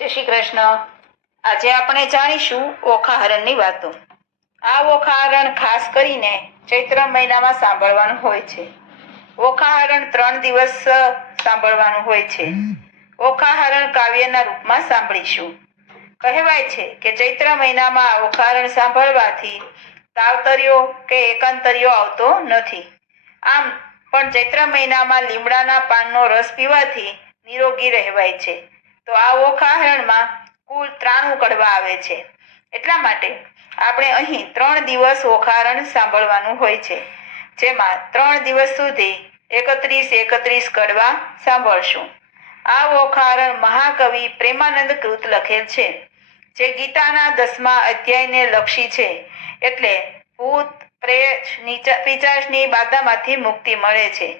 જય શ્રી કૃષ્ણ। આજે આપણે જાણીશું ઓખાહરણની વાતો। આ ઓખાહરણ ખાસ કરીને ચૈત્ર મહિનામાં સાંભળવાનું હોય છે। ઓખાહરણ 3 દિવસ સાંભળવાનું હોય છે। ઓખાહરણ કાવ્યના રૂપમાં સાંભળીશું। કહેવાય છે કે ચૈત્ર મહિનામાં ઓખાહરણ સાંભળવાથી તાવતર્યો કે એકાંતર્યો આવતો નથી। આમ પણ ચૈત્ર મહિનામાં લીમડાના પાનનો રસ પીવાથી નિરોગી રહેવાય છે। તો આ ઓખાહરણમાં કુલ 93 કડવા આવે છે। એટલા માટે આપણે અહીં 3 દિવસ ઓખાહરણ સાંભળવાનું હોય છે, જેમાં 3 દિવસ સુધી 31 કડવા સાંભળશું। આ ઓખાહરણ મહાકવિ પ્રેમાનંદ કૃત લખેલ છે, જે ગીતાના 10મા અધ્યાયને લક્ષી છે। એટલે ભૂત પ્રેત પિશાચની બાધામાંથી મુક્તિ મળે છે।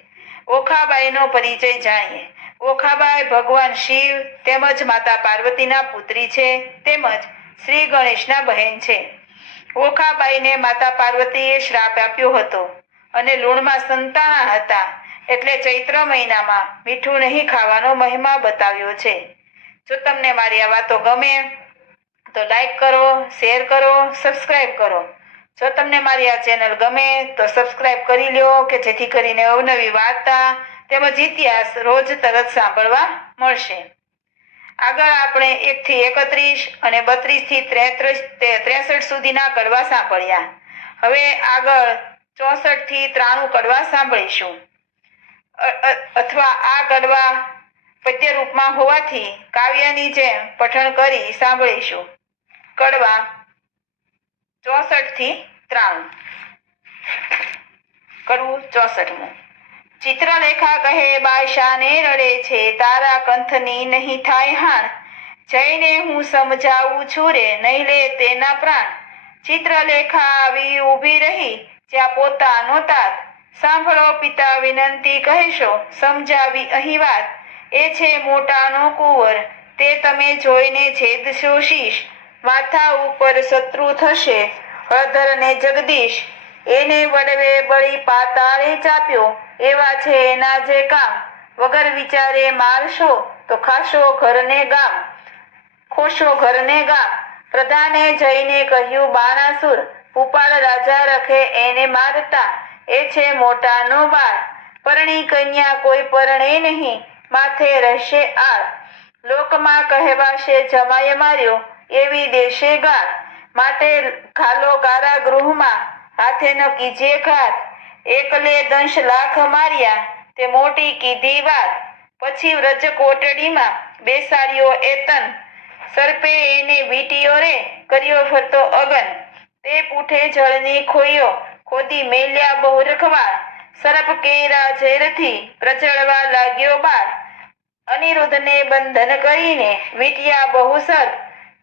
ઓખાબાઈનો પરિચય જાણીએ। ઓખાબાઈ ભગવાન શિવ તેમજ માતા પાર્વતીના પુત્રી છે, તેમજ શ્રી ગણેશના બહેન છે। ઓખાબાઈને માતા પાર્વતીએ શ્રાપ આપ્યો હતો અને લૂણમાં સંતાના હતા, એટલે ચૈત્ર મહિનામાં મીઠું નહીં ખાવાનો મહિમા બતાવ્યો છે। જો તમને મારી આ વાતો ગમે તો લાઈક કરો, શેર કરો, સબસ્ક્રાઈબ કરો। જો તમને મારી આ ચેનલ ગમે તો સબસ્ક્રાઈબ કરી લો, કે જેથી કરીને અવનવી વાર્તા તેમજ ઇતિહાસ રોજ તરત સાંભળવા મળશે। આગળ આપણે 1 થી 31 અને 32 થી 63 સુધીના કડવા સાંભળ્યા। હવે આગળ 64 થી 93 કડવા સાંભળીશું, અથવા આ કડવા પદ્ય રૂપમાં હોવાથી કાવ્યની જેમ પઠન કરી સાંભળીશું। કડવા 64 થી 93। કડવું 64મું। ચિત્રલેખા કહે બાઈ શાને રડે છે, તારા કંથની નહીં થાય હાણ, જઈને હું સમજાવું છું રે, નહીં લે તેના પ્રાણ। ચિત્રલેખા આવી ઊભી રહી જ્યાં પોતાનો તાત, સાંભળો પિતા વિનંતી કહેશો, સમજાવી અહીં વાત। એ છે મોટાનો કુંવર, તે તમે જોઈને છેદશો શીશ, માથા ઉપર શત્રુ થશે હળધર ને જગદીશ, એને વડવે બળી પાતાળે ચાપ્યો, એવા છે એના જે કામ, વગર વિચારે મારશો તો ખાશો ઘરને ગામ, ખોશો ઘરને ગામ। પ્રધાને જઈને કહ્યું બાણાસુર, ભૂપાલ રાજા રખે એને મારતા, એ છે મોટાનો બાળ, પરણી કન્યા કોઈ પરણે નહીં, માથે રહેશે આળ, લોકમાં કહેવાશે જમાય માર્યો, એવી દેશે ગાળ, માટે ખાલો કારાગૃહમાં, હાથે ન કીજે ઘાત, એકલે દંશ લાખ માર્યા, તે મોટી કીધી વાત। પછી વ્રજ કોટડીમાં બેસાડ્યો એતન, સર્પે એને વીંટ્યો રે, કર્યો ફરતો અગન, તે પૂઠે જળની ખોયો, ખોદી મેલ્યા બહુ રખવાળ, સર્પ કેરા ઝેરથી પ્રજળવા લાગ્યો બાળ, અનિરુદ્ધને બંધન કરીને વીંટ્યા બહુ સર્પ,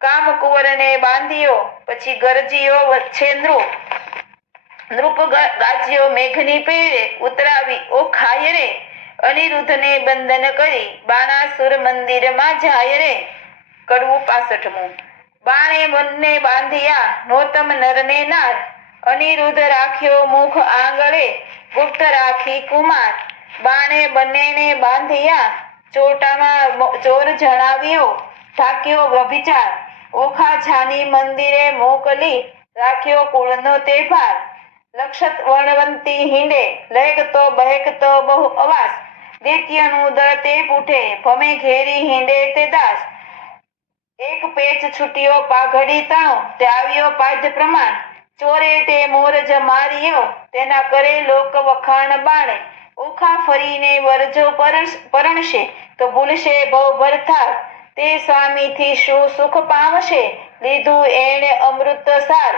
કામકુંવરને બાંધ્યો પછી ગરજ્યો વચ્ચે નૃપ, નૃપ ગાજ્યો મેઘની પેરે, ઉતરાવી ઓખાય રે, અનિરુદ્ધને બંધન કરી બાણાસુર મંદિરમાં જાય રે। કડવું 65મું। બાણે બંને બાંધ્યા નોતમ નરને નાર, અનિરુદ્ધ રાખ્યો મુખ આંગળે, ગુપ્ત રાખી કુમાર, બાણે બંનેને બાંધ્યા ચોટામાં ચોર જણાવ્યો, ઢાક્યો વ્યભિચાર, ઓખા છાની મંદિરે મોકલી, રાખ્યો કુળનો તે ભાર, લક્ષત વર્ણવંતી હિંડે, લહેકતો બહેકતો બહુ અવાસ, દૈત્યનું દળ તે પૂઠે, ભમે ઘેરી હિંડે તે દાસ, એક પેચ છૂટ્યો પાઘડી તણો, તે આવ્યો પાઠ પ્રમાણ, ચોરે તે મોરજ માર્યો, તેના કરે લોક વખાણ બાણે, ઓખા ફરીને વરજો પરણશે તો ભૂલશે ભવભર થાળ, તે સ્વામીથી શું સુખ પામશે, લીધું એણે અમૃત સાર,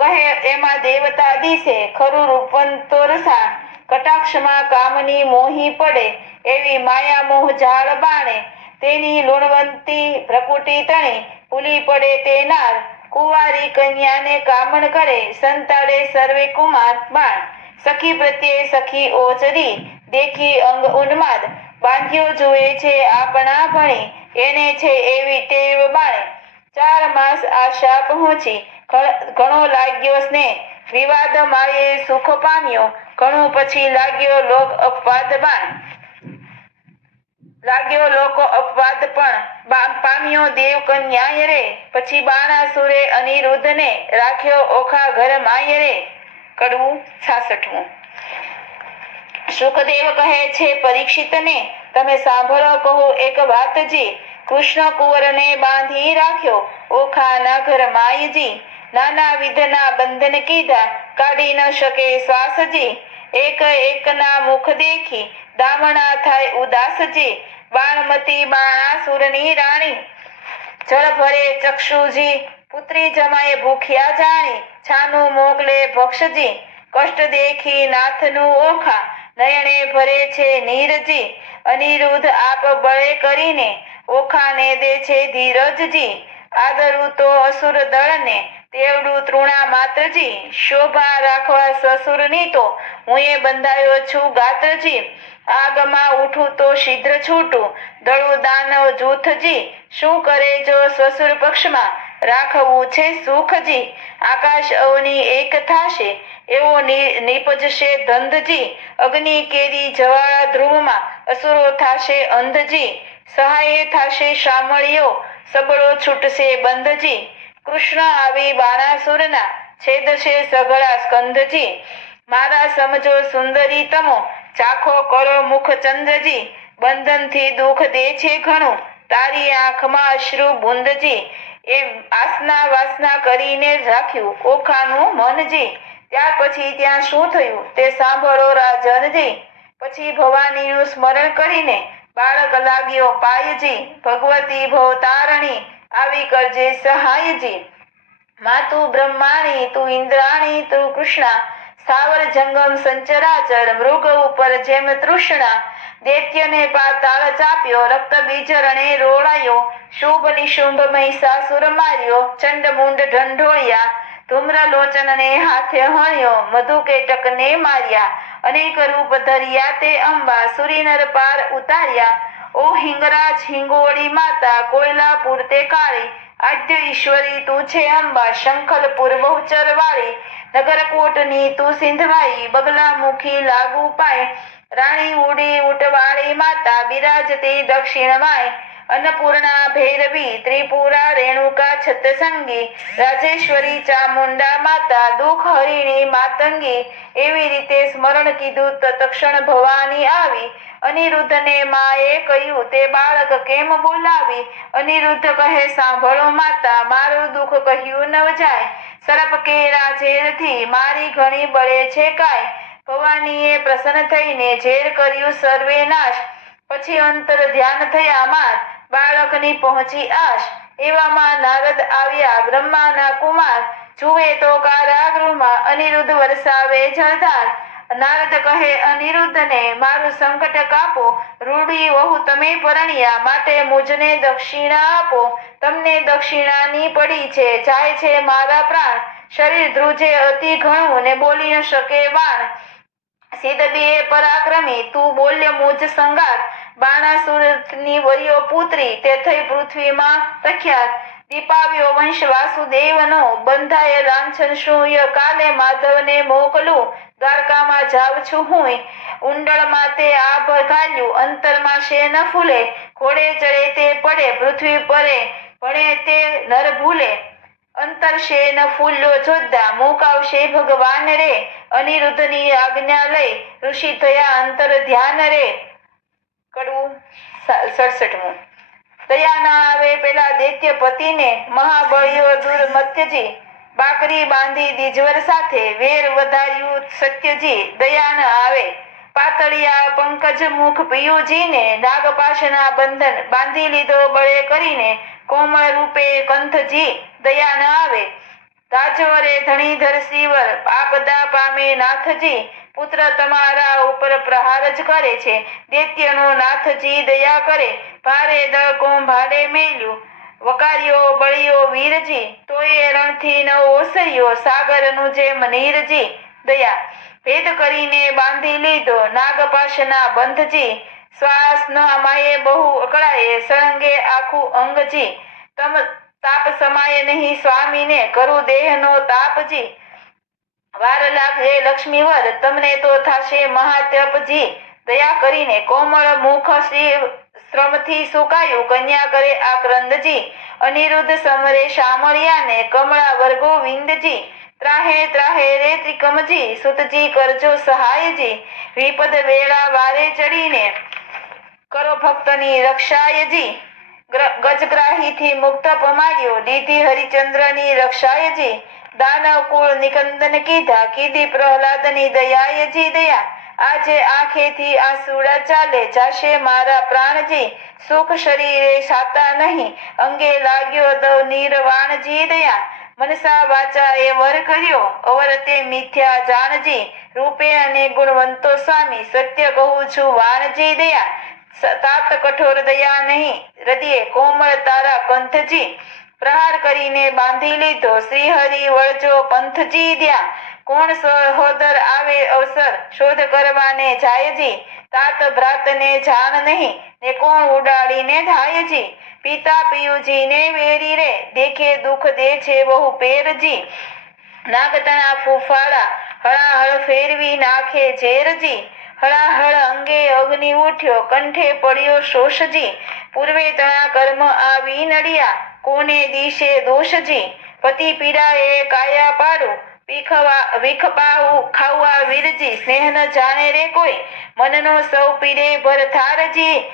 કહે એમાં દેવતા દિશે, ખરું રૂપવંતો રસા, કટાક્ષમાં કામની મોહી પડે, એવી માયા મોહ જાળ બાણે, તેની લુણવંતી ભ્રકુટી તણી, ભૂલી પડે તે નાર, કુંવારી કન્યાને કામણ કરે, સંતાડે સર્વે કુમાર બાણ, સખી પ્રત્યે સખી ઓચરી, દેખી અંગ ઉન્માદ, બાંધ્યો જુએ છે આપણા ભણી, એને છે એવી ટેવ બાણે, 4 માસ આશા પહોંચી, ઘણો લાગ્યો સ્નેહ, વિવાદ માયે સુખ પામ્યો, ઘણું પછી લાગ્યો લોકો અપવાદ પણ બા, પામ્યો દેવ કન્યાય રે, પછી બાણાસુરે અનિરુદ્ધને રાખ્યો ઓખા ઘર માય રે. કડવું 66. સુખદેવ કહે છે પરીક્ષિતને, તમે સાંભળો કહું એક વાતજી. કૃષ્ણ કુંવરને બાંધી રાખ્યો ઓખાના ઘર માયજી. નાના વિધના બંધન કીધા, કાઢી ન શકે શ્વાસજી. એક એકના મુખ દેખી દામણા થાય ઉદાસજી. બાણમતી બાણાસુરની રાણી, જળ ભરે ચક્ષુજી. પુત્રી જમાય ભૂખ્યા જાણી, છાનું મોકલે ભક્ષજી. કષ્ટ દેખી નાથનું ઓખા, નયણે ભરે છે નીરજી. અનિરુદ્ધ આપ બળે કરીને ઓખાને દે છે ધીરજજી. આદરું તો અસુર દળને, તેવડું તૃણા માત્રજી. શોભા રાખવા સસુરની તો હું એ બંધાયો છું ગાત્રજી. આગમાં ઉઠું તો શીઘ્ર છૂટું, દળું દાનવ જૂથજી. શું કરે જો સસુર પક્ષમાં, રાખવું છે સુખજી. આકાશ અવની એક થાશે, એવો નીપજશે ધંધજી. અગ્નિ કેરી જવાળા ધ્રુવમાં, અસુરો થાશે અંધજી. સહાય થાશે શામળીઓ, સબળો છૂટશે બંધજી. કૃષ્ણ આવી બાણાસુરના, છેદશે સઘળા સ્કંધજી. મારા સમજો સુંદરી તમો, ચાખો કરો મુખ ચંદ્રજી. બંધનથી દુઃખ દે છે ઘણું, તારી આંખમાં અશ્રુ બુંદજી. એમ આસના વાસના કરીને રાખ્યું ઓખાનું મનજી. ત્યાર પછી ત્યાં શું થયું તે સાંભળો રાજનજી. પછી ભવાનીનું સ્મરણ કરીને બાળક લાગ્યો પાયજી. ભગવતી ભવતારણી, આવી કરજે સહાયજી. માતું બ્રહ્માણી, તું ઇન્દ્રાણી, તું કૃષ્ણા. સ્થાવર જંગમ સંચરાચર, મૃગ ઉપર જેમ તૃષ્ણા. દૈત્યને પાતાળ ચાપ્યો, રક્ત બીજરણે રોળાયો. શુભ નિશુંભ મહિષાસુર માર્યો, ચંડ મુંડ ઢંઢોળિયા. ધૂમ્રલોચનને હાથે હણ્યો, મધુકેટકને માર્યા. અનેક રૂપ ધર્યા તે અંબા, સુરીનર પાર ઉતાર્યા. ઓ હિંગરાજ હિંગોળી માતા, કોયલાપુર તે કાળી. આદ્ય ઈશ્વરી તું છે અંબા, શંખલપુર બહુચર વાળી. નગરકોટની તું સિંધવાઈ, બગલા મુખી લાગુ પાય. રાણી ઉડી ઉટવાળી માતા, બિરાજતી દક્ષિણવાય. અન્નપૂર્ણા ભૈરવી, ત્રિપુરા રેણુકા છત્સંગી. રાજેશ્વરી ચામુંડા માતા, દુઃખ હરિણી માતંગી. એવી રીતે સ્મરણ કીધું તત્ક્ષણ ભવાની આવી. અનિરુદ્ધને માએ કહ્યું તે બાળક કેમ બોલાવી. અનિરુદ્ધ કહે સાંભળો માતા, મારું દુઃખ કહ્યું ન જાય. સર્પ કેરા ઝેરથી મારી ઘણી બળે છે કાય. ભવાનીએ પ્રસન્ન થઈને ઝેર કર્યું સર્વે નાશ. પછી અંતર ધ્યાન થયા માર, બાળકની પહોંચી આશ. એવામાં નારદ આવ્યા બ્રહ્માના કુમાર. જુએ તો કારાગૃહમાં અનિરુદ્ધ વરસાવે જળધાર. નારદ કહે અનિરુદ્ધને, મારું સંકટ કાપો. રૂડી વહુ તમે પરણ્યા, માટે મુજને દક્ષિણા આપો. તમને દક્ષિણાની પડી છે, જાય છે મારા પ્રાણ. શરીર ધ્રુજે અતિ ઘણું, ને બોલી ન શકે વાણ. સિદ્ધબીએ પરાક્રમી, તું બોલ્ય મુજ સંગાર. બાણાસુરની વર્યો પુત્રી, તે થઈ પૃથ્વીમાં પ્રખ્યાત. દીપાવ્યો વંશ વાસુદેવનો, બંધાય લાંછન શૂન્ય. કાલે માધવને મોકલું, દ્વારકામાં જાઉં છું હું. ઉંડળમાં તે આભ ઘાલ્યું, અંતરમાં શે ન ફૂલે. ઘોડે ચડે તે પડે, પૃથ્વી પરે ભણે તે નર ભૂલે. અંતર શે ન ફૂલ્યો જોદ્ધા, મુકાવશે ભગવાન રે. અનિરુદ્ધની આજ્ઞા લઈ, ઋષિ થયા અંતર ધ્યાન રે. કડવું 67. દયા ના આવે પેલા દૈત્ય પતિને, મહાબળીઓ દુર્મત્યજી. બાકરી બાંધી દીજવર સાથે, વેર વધાર્યું સત્યજી. દયા ન આવે પાતળિયા પંકજ મુખ પિયુજીને. નાગપાશના બંધન બાંધી લીધો બળે કરીને, કોમળ રૂપે કંથજી. દયા ન આવે રાજવરે ધણીધર શિવર, આપદા પામે નાથજી. પુત્ર તમારા ઉપર પ્રહાર જ કરે છે, દૈત્યનો નાથજી દયા કરે. ભારે દળ કુંભાડે મેલ્યું, વકાર્યો બળિયો વીરજી. તોય રણથી ન ઓસર્યો, સાગરનું જેમ નીરજી. દયા ભેદ કરીને બાંધી લીધો, નાગપાશના બંધજી. શ્વાસ ન માયે બહુ અકળાયે, સળંગે આખું અંગજી. તમ તાપ સમાય નહીં સ્વામીને, કરું દેહનો તાપજી. વાર લાગે લક્ષ્મીવર, તમને તો થાશે મહાત્યપજી. દયા કરીને કોમળ મુખ શ્રમથી સુકાયું કન્યા કરે આક્રંદજી અનિરુદ્ધ સમરે શામળિયાને કમળા વર્ગો વિંદજી ત્રાહે ત્રાહે રે ત્રિકમજી સુતજી કરજો સહાયજી વિપદ વેળા વારે ચડીને કરો ભક્તની રક્ષાયજી ગજગ્રાહીથી મુક્ત પમાડ્યો લીધી હરિચંદ્રની રક્ષાયજી દાનવ કુળ નિકંદન કીધી પ્રહલાદની દયાયજી દયા આજે આંખેથી આંસુડા ચાલે જાશે મારા પ્રાણજી સુખ શરીરે સાતા નહીં અંગે લાગ્યો દવ નિર્વાણજી દયા મનસા વાચા એ વર કર્યો અવર તે મિથ્યા જાણજી રૂપે અને ગુણવંતો સ્વામી સત્ય કહું છું વાણજી દયા તાત કઠોર દયા નહીં હૃદયે કોમળ તારા કંથજી પ્રહાર કરીને બાંધી લીધો શ્રી હરિ વળજો પંથજી દ્યા કોણ સહોદર આવે અવસર શોધ કરવાને જાયજી તાત ભ્રાતને જાણ નહીં ને કોણ ઉડાડીને ધાયજી પિતા પિયુજી ને વેરી રે દેખે દુઃખ દે છે બહુ પેરજી નાગતણા ફૂફાડા હળાહળ ફેરવી નાખે ઝેરજી હળાહળ અંગે અગ્નિ ઉઠ્યો કંઠે પડ્યો શોષજી પૂર્વે તણા કર્મ આવી નડિયા કોને દિશે દોષજી પતિ પીડાએ કાયા પાડું વિખપાવું ખાવા વીરજી સ્નેહ ન જાણે રે કોઈ મનનો સૌ પીડે ભરથારજી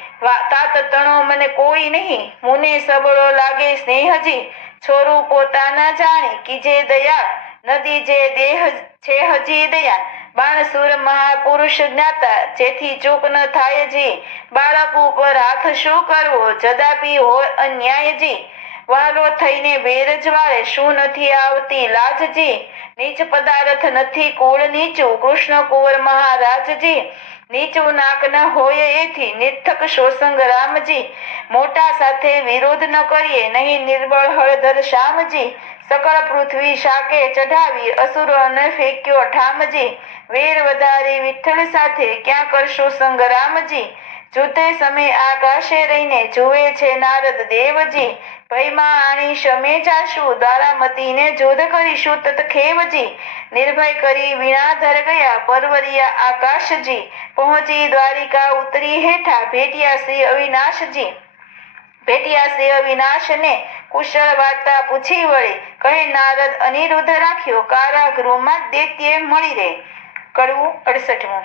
તાત તણો મને કોઈ નહીં મુને સબળો લાગે સ્નેહજી છોરું પોતાના જાણી કીજે દયા નદી જે દેહ છે હજી દયા બાણસુર મહાપુરુષ જ્ઞાતા જેથી ચૂક ન થાય જી બાળક ઉપર હાથ શું કરવો જદાપી હોય અન્યાયજી વાલો થઈને વેરજ વાળે શું નથી આવતી લાજજી નીચ પદાર્થ નથી કુળ નીચું કૃષ્ણ કુંવર મહારાજજી નીચું નાક ન હોય એથી નિર્થક શોસંગ રામજી મોટા સાથે વિરોધ ન કરીએ નહીં નિર્બળ હળધર શ્યામજી સકળ પૃથ્વી શાકે ચઢાવી અસુરોને ફેંક્યો ઠામજી વેર વધારી વિઠ્ઠલ સાથે ક્યાં કરશો સંગ્રામજી જુતે સમય આકાશે રહીને જુએ છે નારદ દેવજી ભયમાં આણી શમે જાશું દ્વારામતીને જોધ કરીશું તત્ખેવજી નિર્ભય કરી વિણાધર ગયા પરવરિયા આકાશજી પહોંચી દ્વારિકા ઉતરી હેઠા ભેટ્યા શ્રી અવિનાશને કુશળ વાર્તા પૂછી વળી કહે નારદ અનિરુદ્ધ રાખ્યો કારાગૃહમાં દૈત્ય મળી રહે કડવું 68.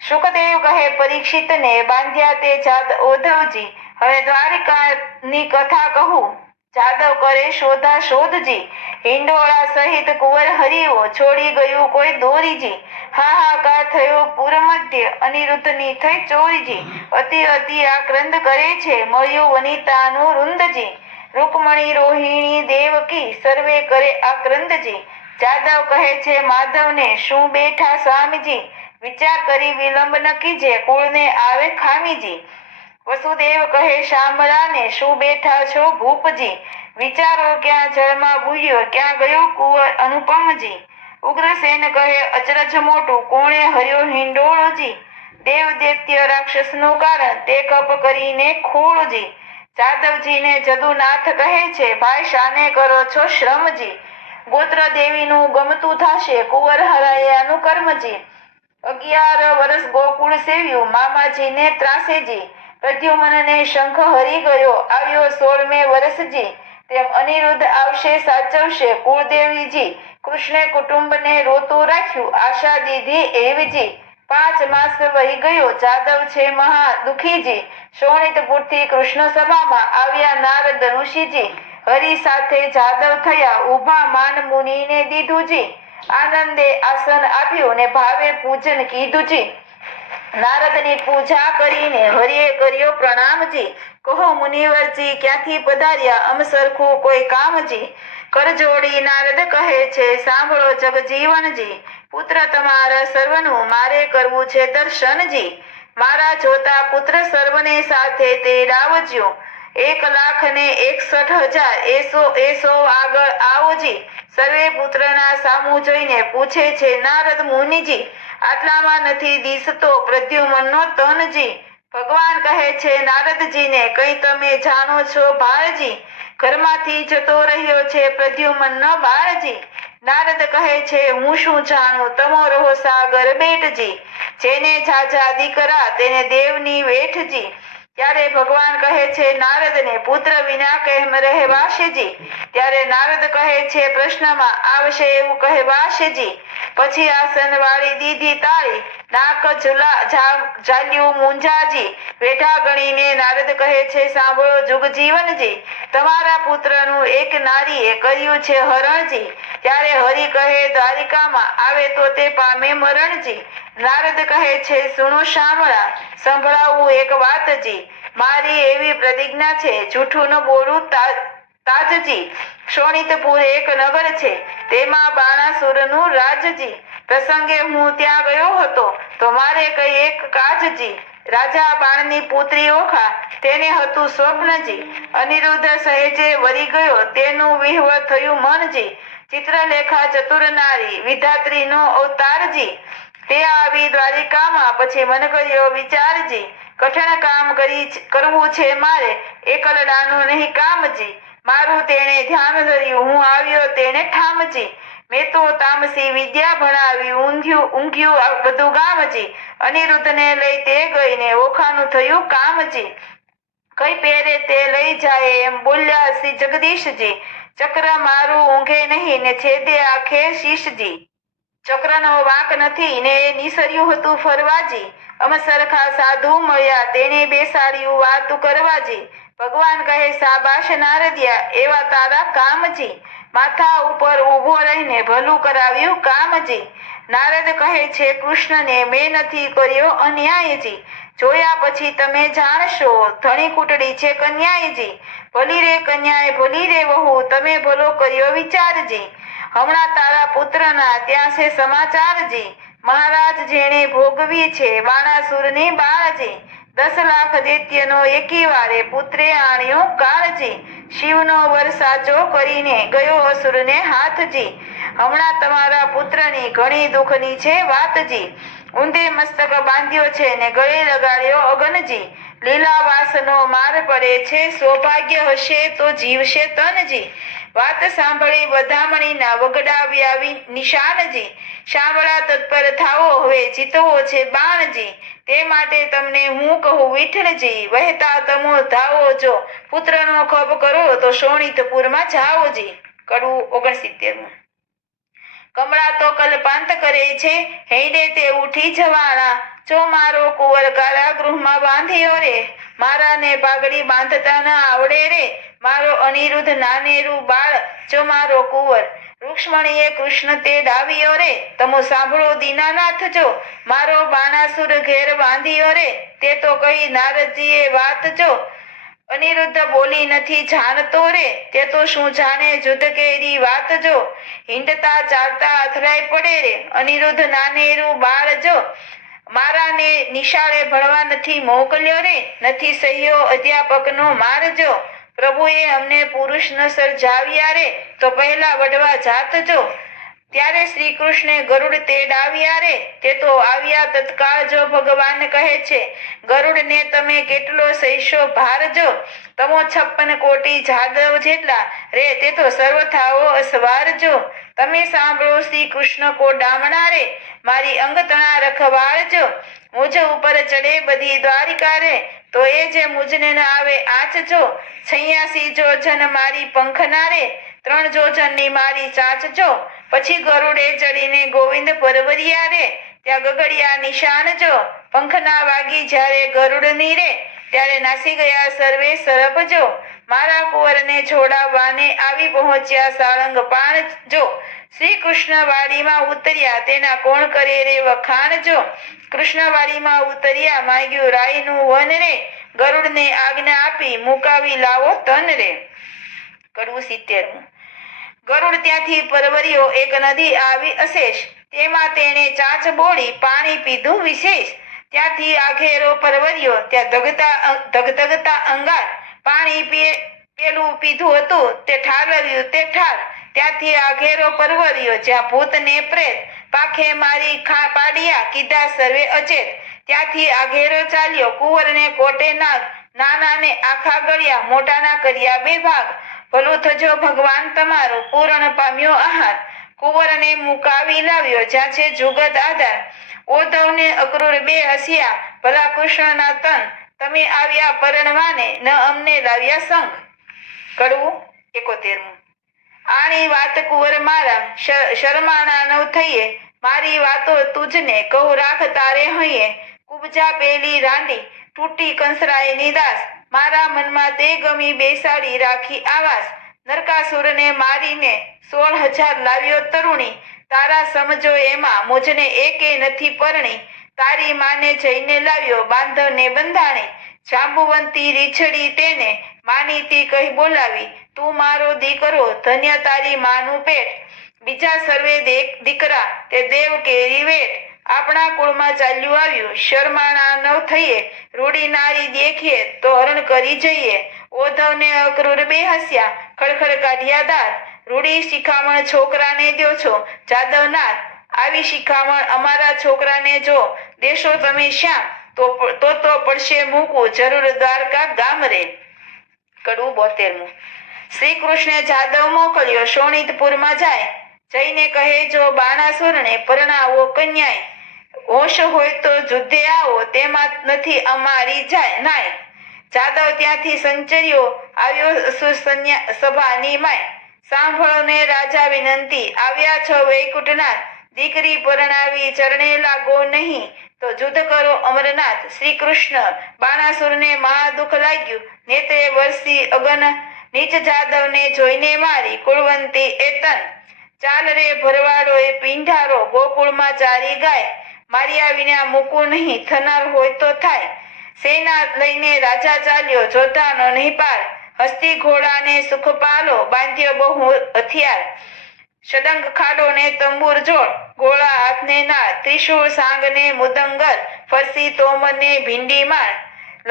શુકદેવ કહે પરીક્ષિતને બાંધ્યા તે ઓધવજી હવે દ્વારિકાની કથા કહું જાદવ કરે શોધા શોધજી હિંડોળા સહિત કુંવર હરિવો છોડી ગયું કોઈ દોરીજી હાહાકાર થયો પૂર મધ્ય અનિરુદ્ધની થઈ ચોરીજી અતિ અતિ આક્રંદ કરે છે મળ્યું વનિતાનું રુંદજી રૂકમણી રોહિણી દેવકી સર્વે કરે આક્રંદજી જાદવ કહે છે માધવને શું બેઠા સ્વામીજી વિચાર કરી વિલંબ ન કીજે કુળને આવે ખામીજી વસુદેવ કહે શામળાને શું બેઠા છો ભૂપજી વિચારો ક્યાં જળમાં બુડ્યો ક્યાં ગયો કુંવર અનુપમજી ઉગ્રસેન કહે અચરજ મોટું કોણે હર્યો હિંડોળજી દેવ દૈત્ય રાક્ષસનું કારણ તે કપ કરીને ખોળજી જાદવજીને જદુનાથ કહે છે ભાઈ શાને કરો છો શ્રમજી ગોત્ર દેવીનું ગમતું થશે કુંવર હરાયાનું કર્મજી 11 વર્ષ ગોકુળ સેવ્યું મામાજીને ત્રાસેજી પ્રદ્યુમનને શંખ હરી ગયો આવ્યો 16મે વર્ષજી તેમ અનિરુદ્ધ આવશે સાચવશે કુળદેવીજી કૃષ્ણે કુટુંબને રોતું રાખ્યું આશા દીધી એવજી 5 માસ વહી ગયો જાદવ છે મહા દુખીજી શોણિતપુરથી કૃષ્ણ સભામાં આવ્યા નારદ ઋષિજી હરિ સાથે જાદવ થયા ઉભા માન મુનિને દીધુંજી આનંદે આસન આપ્યું ને ભાવે પૂજન કીધુંજી નારદની પૂજા કરીને હરિએ કર્યો પ્રણામજી કહો મુનિવરજી ક્યાંથી પધાર્યા અમ સરખું કોઈ કામજી કરજોડી નારદ કહે છે સાંભળો જગજીવનજી પુત્ર તમારા સર્વનું મારે કરવું છે દર્શનજી મારા જોતા પુત્ર સર્વને સાથે તેડાવજો 1,61,000 એસો આગળ આવોજી સર્વે પુત્રના સામું જોઈને પૂછે છે નારદ મુનિજી આટલામાં નથી દિસતો પ્રદ્યુમનનો તનજી ભગવાન કહે છે નારદજીને કઈ તમે જાણો છો ભાળજી ઘરમાંથી જતો રહ્યો છે પ્રદ્યુમનનો બાળજી નારદ કહે છે હું શું જાણું તમો રહો સાગર બેટજી જેને જાજા દીકરા તેને દેવની વેઠજી ત્યારે ભગવાન કહે છે નારદને પુત્ર વિના કેમ રહેવાશજી? ત્યારે નારદ કહે છે પ્રશ્નમાં આવશે એવું કહેવાશજી. પછી આસન વાળી દીધી તાળી, નાક ઝાલ્યું મુંજાજી. બેઠા ગણીને નારદ કહે છે સાંભળો જુગજીવનજી, તમારા પુત્રનું એક નારીએ કર્યું છે હરણજી. ત્યારે હરિ કહે દ્વારિકામાં આવે તો તે પામે મરણજી. નારદ કહે છે સુણો શામળા, સંભળાવું એક વાતજી. મારી એવી પ્રતિજ્ઞા છે જૂઠું ન બોલું તાજજી. શોણિતપુર એક નગર છે, તેમાં બાણાસુરનું રાજજી. પ્રસંગે હું ત્યાં ગયો હતો તો મારે કઈ એક કાજજી. રાજા બાણની પુત્રી ઓખા, તેને હતું સ્વપ્નજી. અનિરુદ્ધ સહેજે વરી ગયો, તેનું વિહવળ થયું મનજી. ચિત્રલેખા ચતુર નારી, વિધાત્રીનો અવતારજી. તે આવી દ્વારિકામાં પછી મન કર્યો વિચારજી. કઠણ કામ કરવું છે મારે, એકલડાનું નહીં કામજી. મારું તેણે ધ્યાન ધર્યું, હું આવ્યો તેને ઠામજી. મેં તો તામસી વિદ્યા ભણાવી, ઊંઘ્યું બધું ગામજી. અનિરુદ્ધને લઈ તે ગઈને ઓખાનું થયું કામજી. કઈ પહેરે તે લઈ જાય એમ બોલ્યા શ્રી જગદીશજી. ચક્ર મારું ઊંઘે નહીં ને છેદે આખે શીશજી. ચક્રનો વાંક નથી ને નિસર્યું હતું ફરવાજી. સરખા સાધુ મળ્યા, તેને બેસાડ્યું વાતું કરવાજી. ભગવાન કહે સાબાશ નારદિયા, એવા તારા કામજી. માથા ઉપર ઊભો રહીને ભલું કરાવ્યું કામજી. નારદ કહે છે કૃષ્ણને મેં નથી કર્યો અન્યાયજી. જોયા પછી તમે જાણશો, ધણી કુટડી છે કન્યાયજી. ભલી રે કન્યાએ ભલી રે વહુ, તમે ભલો કર્યો વિચારજી. હમણાં તારા પુત્રના ત્યાં છે સમાચારજી. મહારાજ જેણે ભોગવી છે બાણાસુરની બાળજી. 10 લાખ દૈત્યનો એકી વારે પુત્રે આણ્યો કાળજી. શિવનો વર સાચો કરીને ગયો અસુરને હાથજી. હમણાં તમારા પુત્રની ઘણી દુઃખની છે વાતજી. ઊંધે મસ્તક બાંધ્યો છે ને ગળે લગાડ્યો અગનજી. લીલાવાસનો માર પડે છે, સૌભાગ્ય હશે તો જીવશે તનજી. વાત સાંભળી વધામણીના વગડાવ્યા નિશાનજી. શામળા તત્પર થાવો, હવે જીતવો છે બાણજી. તે માટે તમને હું કહું વિઠ્ઠલજી, વહેતા તમો ધાવો જો, પુત્રનો ખપ કરો તો શોણિતપુરમાં જાઓજી. કડવું 69. કમળા તો કલ્પાંત કરે છે, હેડે તે ઉઠી જવાના. જો મારો કુંવર કારાગૃહમાં બાંધ્યો રે, મારાને પાઘડી બાંધતા ન આવડે રે. મારો અનિરુદ્ધ નાનેરું બાળ, જો મારો કુંવર રૂક્ષ્મણીએ કૃષ્ણ તે ડાવ્યો રે. તમો સાંભળો દીનાનાથ જો, મારો બાણાસુર ઘેર બાંધ્યો રે. તે તો કહી નારદજીએ વાત જો, અનિરુદ્ધ બોલી નથી જાણતો રે. તે તો શું જાણે જુદ્ધ કેરી વાત જો, હિંડતા ચાલતા અથડાઈ પડે રે. અનિરુદ્ધ નાનેરું બાળ જો, મારાને નિશાળે ભણવા નથી મોકલ્યો રે. નથી સહ્યો અધ્યાપકનો માર જો, પ્રભુએ અમને પુરુષ ન સર્જાવ્યા રે. તો પહેલા વડવા જાત જો, ત્યારે શ્રી કૃષ્ણે ગરુડ તેડાવ્યા રે. તે તો આવ્યા તત્કાળ જો. ભગવાન કહે છે ગરુડને તમે કેટલો સહીશો ભાર જો. તમો 56 કોટી જાદવ જેટલા રે, તે તો સર્વ થાવો અસવાર જો. તમે સાંભળો શ્રી કૃષ્ણ કો ડામણા રે, મારી અંગતણા રખવાળજો. મુજ ઉપર ચડે બધી દ્વારિકા રે, તો એ જે મુજને ન આવે આંચ જો. 86 જોજન મારી પંખના રે, 3 જોજનની મારી ચાંચ જો. પછી ગરુડે ચડીને ગોવિંદ પરવરિયા રે, ત્યાં ગગડિયા નિશાન જો. પંખના વાગી જ્યારે ગરુડની રે, ત્યારે નાસી ગયા સર્વે સરપ જો. મારા કુંવરને છોડાવવાને આવી પહોંચ્યા સાળંગ પાણ જો. શ્રી કૃષ્ણ વાડીમાં ઉતર્યા, તેના કોણ કરે રે વખાણ જો. કૃષ્ણ વાડીમાં ઉતર્યા, માંગ્યું રાયનું વન રે. ગરુડને આજ્ઞા આપી મુકાવી લાવો તન રે. કડવું 70. ગરુડ ત્યાંથી પરવર્યો, એક નદી આવી અશેષ. તેમાં તેણે ચાંચ બોળી પાણી પીધું વિશેષ. ત્યાંથી આઘેરો પરવર્યો, ત્યાં ધગધગતા અંગાર. પાણી પેલું પીધું હતું તે ઠાલવ્યું તે ઠાર. ત્યાંથી આઘેરો પરવર્યો, જ્યાં ભૂત ને પ્રેત પાખે મારી પાડ્યા, કીધા સર્વે અચેત. ત્યાંથી આઘેરો ચાલ્યો, કુંવરને કોટે નાગ. નાનાને આખા ગળ્યા, મોટાના કર્યા 2 ભાગ. ભલું થજો ભગવાન તમારું, પૂરણ પામ્યો આહાર. કુંવરને મુકાવી લાવ્યો, જ્યાં છે જુગત આધાર. ઓધવને અક્રૂર 2 હસ્યા, ભલા કૃષ્ણના તન. તમે આવ્યા પરણવાને ન અમને લાવ્યા સંગ. કડવું 71. આણી વાત કુંવર મારા શરમાણા નવ થઈએ, મારી વાતો તુજને કહું રાખ તારે હૈયે. કુબજા પેલી રાંડી તૂટી કંસરાય નિદાસ, મારા મનમાં તે ગમી બેસાડી રાખી આવાસ. નરકાસુરને મારીને 16,000 લાવ્યો તરુણી, તારા સમજો એમાં મુજને એકે નથી પરણી. તારી માને જઈને લાવ્યો બાંધવને બંધાણી, જાંબુવંતી રીછડી તેને માનીતી કહી બોલાવી. તું મારો દીકરો ધન્ય તારી માનું પેટ, બીજા સર્વે દીકરા તે દેવ કેરી વેટ. આપણા કુળમાં ચાલ્યું આવ્યું શરમાણા નવ થઈએ, રૂડી નારી દેખીએ તો હરણ કરી જઈએ. ઓધવને અક્રૂર બે હસ્યા, ખડખડ કાઢ્યા દાંત. રૂડી શિખામણ છોકરાને દ્યો છો જાદવનાથ, આવી શિખામણ અમારા છોકરાને જો દેશો તમે શ્યામ, તો પડશે મૂકવું જરૂર દ્વારકા ગામ રે. કડવું 72. શ્રી કૃષ્ણે જાદવ મોકલ્યો શોણિતપુરમાં જાય, જઈને કહે જો બાણાસુરને પરણાવો કન્યાય. હોશ હોય તો યુદ્ધે આવો, તેમાં નથી અમારી જાય નાય. જાદવ ત્યાંથી સંચર્યો આવ્યો સભાની માય. સાંભળો ને રાજા વિનંતી, આવ્યા છો વૈકુંઠનાથ, દીકરી પરણાવી ચરણે લાગો નહીં તો યુદ્ધ કરો અમરનાથ. શ્રી કૃષ્ણ બાણાસુરને મહા દુઃખ લાગ્યું, નેત્રે વરસી અગન નીચ જાદવને જોઈને મારી કુળવંતી એતન. ચાલ રે ભરવાડો એ પીંઢારો, ગોકુળમાં ચારી ગાય, માર્યા વિના મૂકું નહીં થનાર હોય તો થાય. સેના લઈને રાજા ચાલ્યો જોધાનો નહીં પાર, હસ્તી ઘોડાને સુખ પાલો બાંધ્યો બહુ હથિયાર. સડંગ ખાડો ને તંબુર જોડ, ગોળા હાથને નાળ, ત્રિશૂળ સાંગને મુદંગર, ફરસી તોમરને ભીંડી માર.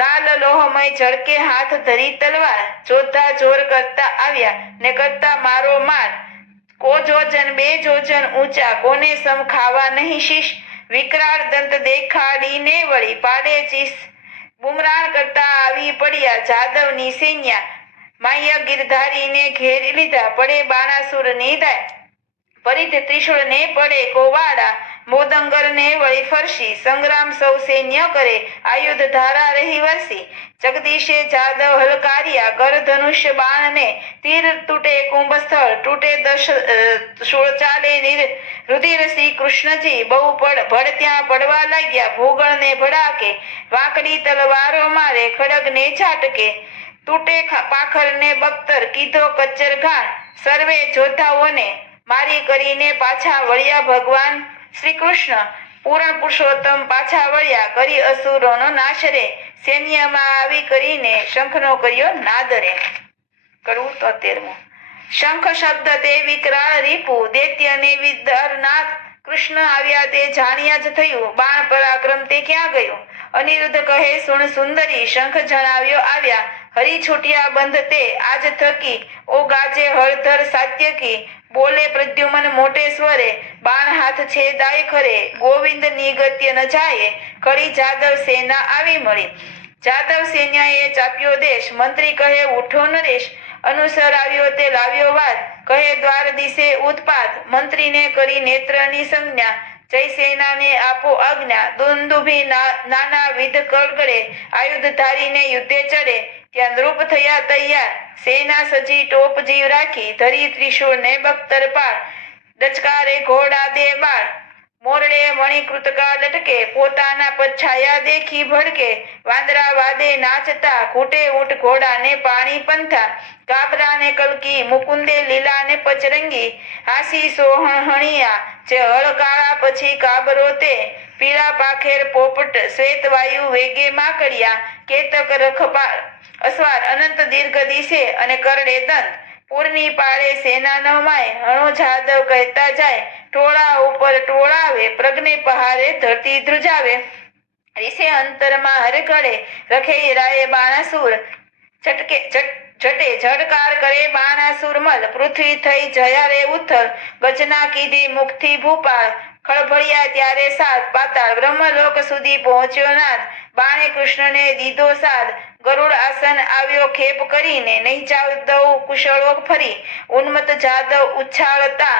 લાલ લોહમય ઝળકે હાથ ધરી તલવાર, જોધા જોર કરતા આવ્યા ને કરતા મારો માર. કો જોજન બે જોજન ઊંચા, કોને સમ ખાવા નહીં શીશ. વિકરાળ દંત દેખાડીને વળી પાડે ચીસ, બુમરાણ કરતા આવી પડ્યા જાદવની સૈન્યા. માય ગિરધારીને ઘેરી લીધા, પડે બાણાસુર નિધાય. પરિધ ત્રિશૂળ ને પડે કોવાડા, મોદંગર ને વળી ફરસી. સંગ્રામ સૌ સૈન્ય કરે, આયુધ ધારા રહી વરસી. જગદીશે જાદવ હલકાર્યા, કર ધનુષ્ય બાણ ને તીર તૂટે કુંભસ્થળ, તૂટે શૂળ ચાલે રુધિર. શ્રી કૃષ્ણજી બહુ ભડ ત્યાં પડવા લાગ્યા, ભૂગળ ને ભડાકે, વાંકડી તલવારો મારે ખડગ ને ઝાટકે. તૂટે પાખર ને બખ્તર, કીધો કચ્ચર ઘાણ, સર્વે જોધાઓને મારી કરીને પાછા વળ્યા ભગવાન શ્રી કૃષ્ણ. પૂરણ પુરુષોત્તમ પાછા વળ્યા, કરી અસુરોનો નાશ રે. સૈન્યમાં આવી કરીને શંખનો કર્યો નાદ રે. કડવું 73. શંખ શબ્દ તે વિકરાળ રીપુ, દૈત્ય ને વિદરનાથ. કૃષ્ણ આવ્યા તે જાણ્યા જ થયું, બાણ પરાક્રમ તે ક્યાં ગયું. અનિરુદ્ધ કહે સુણ સુંદરી, શંખ જણાવ્યો આવ્યા. હરી છૂટ્યા બંધ તે આજ થકી, ઓ ગાજે હળધર સાત્યકી. બોલે પ્રદ્યુમન મોટે સ્વરે, બાણ હાથ છેદાય ખરે. ગોવિંદ નિગત્ય ન જાય, કળી જાદવ સેના આવી મળી. જાદવ સૈન્યએ ચાપ્યો દેશ, મંત્રી કહે ઉઠો નરેશ. અનુસર આવ્યો તે લાવ્યો વાત, કહે દ્વાર દિશે ઉત્પાત. મંત્રીને કરી નેત્રની સંજ્ઞા, જય સેનાને આપો આજ્ઞા. દુંદુભી નાના વિધ કળગડે, આયુધ ધારીને યુદ્ધે ચડે. ત્યાં નૃપ થયા તૈયાર, સેના સજી ટોપ જીવ રાખી. ધરી ત્રિશૂળ ને બખ્તર પાર, ડચકારે ઘોડા દે બાળ. મોરડે મણિકૃતકા લટકે, પોતાના પછાયા દેખી ભડકે. વાંદરા વાદે નાચતા, ઘૂંટે ઊંટ ઘોડાને પાણી પંથા. કાબરા ને કલકી, મુકુંદે લીલા ને પચરંગી. હાસી સોહણિયા, જે હળકાળા પછી કાબરો તે. પીળા પાખેર પોપટ, શ્વેત વાયુ વેગે માકડિયા. કેતક રખપાળ અસવાર, અનંત દીર્ઘ દિશે અને કરડે દંત. પૂરની પાળે સેના ન માય, હણો જાદવ કહેતા જાય. ટોળા ઉપર ટોળાવે, પ્રજ્ઞે પહારે ધરતી ધ્રુજાવે. રીસે અંતરમાં હરઘડે, રખે રાય બાણાસુર. જટે ઝડકાર કરે બાણાસુર મલ. પૃથ્વી થઈ જયા રે ઉથલ, ગજના કીધી મુખથી ભૂપાળ. ખળભળ્યા ત્યારે સાત પાતાળ, બ્રહ્મલોક સુધી પહોંચ્યો નાદ. બાણે કૃષ્ણને દીધો સાદ, ગરુડ આસન આવ્યો ખેપ કરીને. નહીં જાદવ કુશળો ફરી, ઉન્મત જાદવ ઉછાળતા.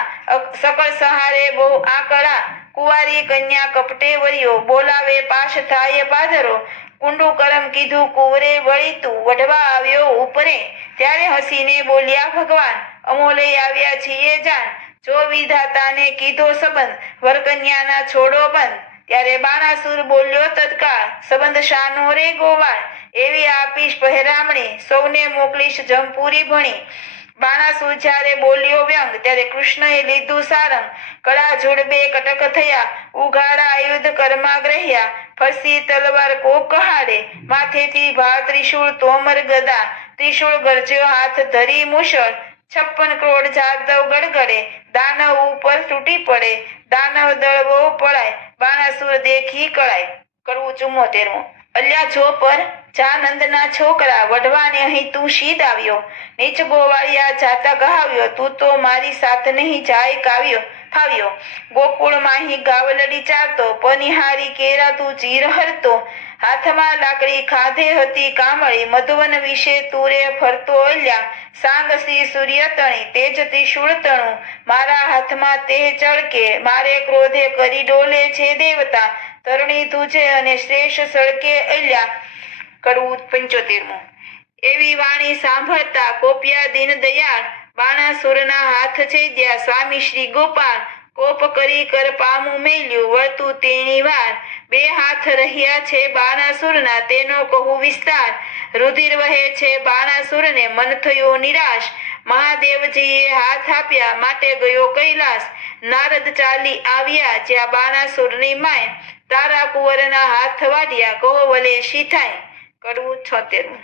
સકળ સહારે બહુ આકળા, કુંવારી કન્યા કપટે વર્યો. બોલાવે પાશ થાય પાધરો, કુંડું કરમ કીધું કુંવરે વળી તું વઢવા આવ્યો ઉપરે ત્યારે હસીને બોલ્યા ભગવાન અમો લઈ આવ્યા છીએ જાન જો વિધાતાને કીધો સંબંધ વરકન્યાના છોડો બંધ ત્યારે બાણાસુર બોલ્યો તત્કાળ સંબંધ શાનો રે ગોવાળ એવી આપીશ પહેરામણી સૌને મોકલીશ જમપુરી ભણી બાણાસુર જ્યારે બોલ્યો વ્યંગ ત્યારે કૃષ્ણએ લીધું સારંગ કળા જોડબે કટક થયા ઉઘાડા આયુધ કર્મા ગ્રહ્યા ફસી તલવાર કોપ કહાડે માથેથી ભાર ત્રિશૂળ તોમર ગદા ત્રિશૂળ ગરજ્યો હાથ ધરી મુશળ 56 કરોડ જાદવ ગડગડે દાનવ ઉપર તૂટી પડે દાનવ દળવો પડાય બાણાસુર દેખી કળાય કરવું 74. અલ્યા જો પર જા નંદના છોકરા વઢવાને અહીં તું શીદ આવ્યો નીચ ગોવાળિયા જાતા કહાવ્યો તું તો મારી સાથ નહીં જાય કાવ્યો ફાવ્યો ગોકુળ માહી ગાવલડી ચારતો પનિહારી કેરા તું ચીર હરતો હાથમાં લાકડી ખાધે હતી કામળી મધુવન વિશે તુરે ફરતો અલ્યા સાંગસી સૂર્ય તણી તેજ ત્રિશૂળ તણું મારા હાથમાં તે ચળકે મારે ક્રોધે કરી ડોલે છે દેવતા તરણી તુજે અને શ્રેષ્ઠ સળકે અલ્યા કડવું 75. એવી વાણી સાંભળતા કોપ્યા દીન દયાળ બાણાસુરના હાથ છેદ્યા સ્વામી શ્રી ગોપાલ કોપ કરી કર પામું મેલ્યું વળતું તેની વાર બે હાથ રહ્યા છે બાણાસુરના તેનો કહું વિસ્તાર રુધિર વહે છે બાણાસુરને મન થયો નિરાશ મહાદેવજીએ હાથ આપ્યા માટે ગયો કૈલાસ નારદ ચાલી આવ્યા જ્યાં બાણાસુરની માય તારા કુંવરના હાથ વાઢ્યા કહો વલે શી થાય કડવું 76.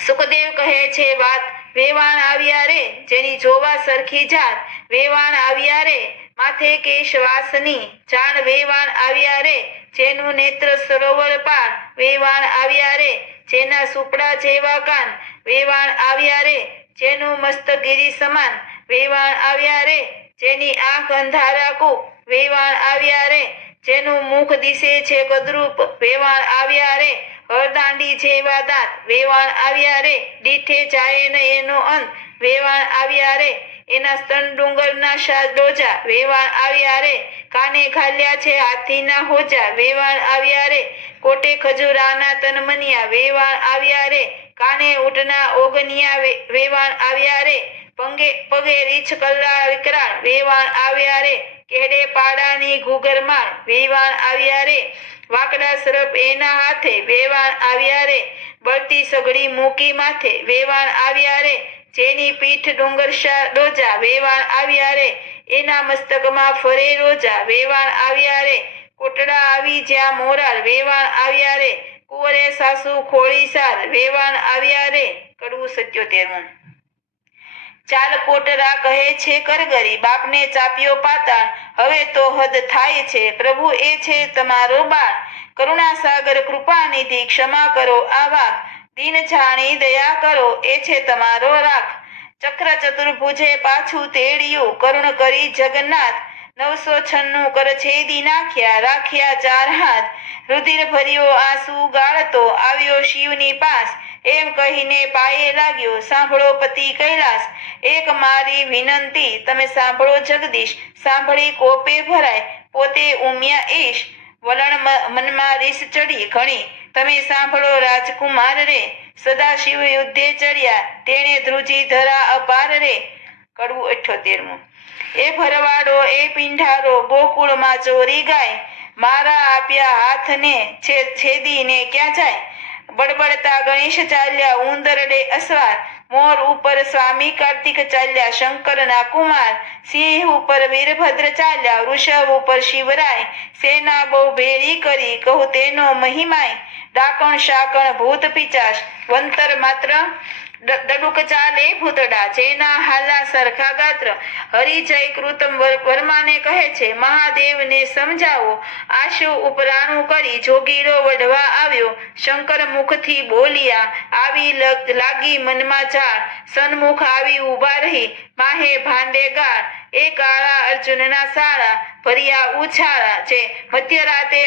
સુખદેવ કહે છે વાત વેવાણ આવ્યા રે જેની જોવા સરખી જાત વેવાણ આવ્યા રે માથે કેશવાસની જાણ વેવાણ આવ્યા રે જેનું નેત્ર સરોવર પાર વેવાણ આવ્યા રે જેના સુપડા જેવા કાન વેવાણ આવ્યા રે જેનું મસ્ત ગિરી સમાન વેવાણ આવ્યા રે જેની આંખ અંધારા કૂપ વેવાણ આવ્યા રે જેનું મુખ દિશે છે કદરૂપ વેવાણ આવ્યા રે હરદાંડી જેવા દાંત વેવાણ આવ્યા રે દીઠે જાય ને એનો અંત વેવાણ આવ્યા રે એના સ્તન ડુંગરના શાજ ડોજા વેવાણ આવ્યા રે કાને ઘાલ્યા છે હાથીના હોજા વેવાણ આવ્યા રે કોટે ખજૂરાના તનમનિયા વેવાણ આવ્યા રે કાને ઊંટના ઓગનિયા વેવાણ આવ્યા રે પગે રીછ કલ્લા વિકરાળ વેવાણ આવ્યા રે કેડે પાડાની ઘૂઘરમાળ વેવાણ આવ્યા રે વાકડા સરપ એના હાથે વેવાણ આવ્યા રે બળતી સગડી મૂકી માથે વેવાણ આવ્યા રે જેની પીઠ ડુંગરશા ડોજા વેવાણ આવ્યા રે એના મસ્તકમાં ફરે રોજા વેવાણ આવ્યા રે કોટડા આવી જ્યાં મોરાર વેવાણ આવ્યા રે કુંવરે સાસુ ખોળી સાર વેવાણ આવ્યા રે કડવું 77. ચાલ કોટરા કહે છે કરગરી બાપને ચાપ્યો પાતાળ હવે તો હદ થાય છે પ્રભુ એ છે તમારો બાળ કરુણા સાગર કૃપા નિધિ ક્ષમા કરો આવા દીન જાણી દયા કરો એ છે તમારો રાખ ચક્ર ચતુર્ભુજે પાછું તેડ્યું કરુણ કરી જગન્નાથ 996 કર છેદી નાખ્યા રાખ્યા 4 હાથ રુધિર ભર્યો આંસુ ગાળતો આવ્યો શિવની પાસ એમ કહીને પાયે લાગ્યો સાંભળો પતિ કૈલાસ એક મારી વિનંતી તમે સાંભળો જગદીશ સાંભળી કોપે ભરાય પોતે ઉમ્યા ઈશ વલણ મનમાં રીસ ચડી ઘણી તમે સાંભળો રાજકુમાર રે સદાશિવ યુદ્ધે ચડ્યા તેણે ધ્રુજી ધરા અપાર રે કડવું 78. એ ભરવાડો એ પિંઢારો ગોકુળમાં ચોરી ગાય મારા આપ્યા હાથને છેદીને ક્યાં જાય બડબડતા ગણેશ ચાલ્યા ઉંદરડે અસવાર મોર ઉપર સ્વામી કાર્તિક ચાલ્યા શંકરના કુમાર સિંહ ઉપર વીરભદ્ર ચાલ્યા વૃષભ ઉપર શિવરાય સેના બહુ ભેળી કરી કહું તેનો મહિમાય ડાકણ શાકણ ભૂત પિચાશ વંતર માત્ર ડડુક ચાલે ભૂતડા જેના હાલા સરખા ગાત્ર હરિજય કૃતમ વર્માને કહે છે મહાદેવને સમજાવો આશુ ઉપરાણું કરી જોગીરો વઢવા આવ્યો શંકર મુખથી બોલ્યા આવી લાગી મનમાં ઝાળ સન્મુખ આવી ઊભા રહી માહે ભાંડે ગાળ એ કાળા અર્જુનના સાળા ભર્યા ઉછાળા છે મધ્યરાતે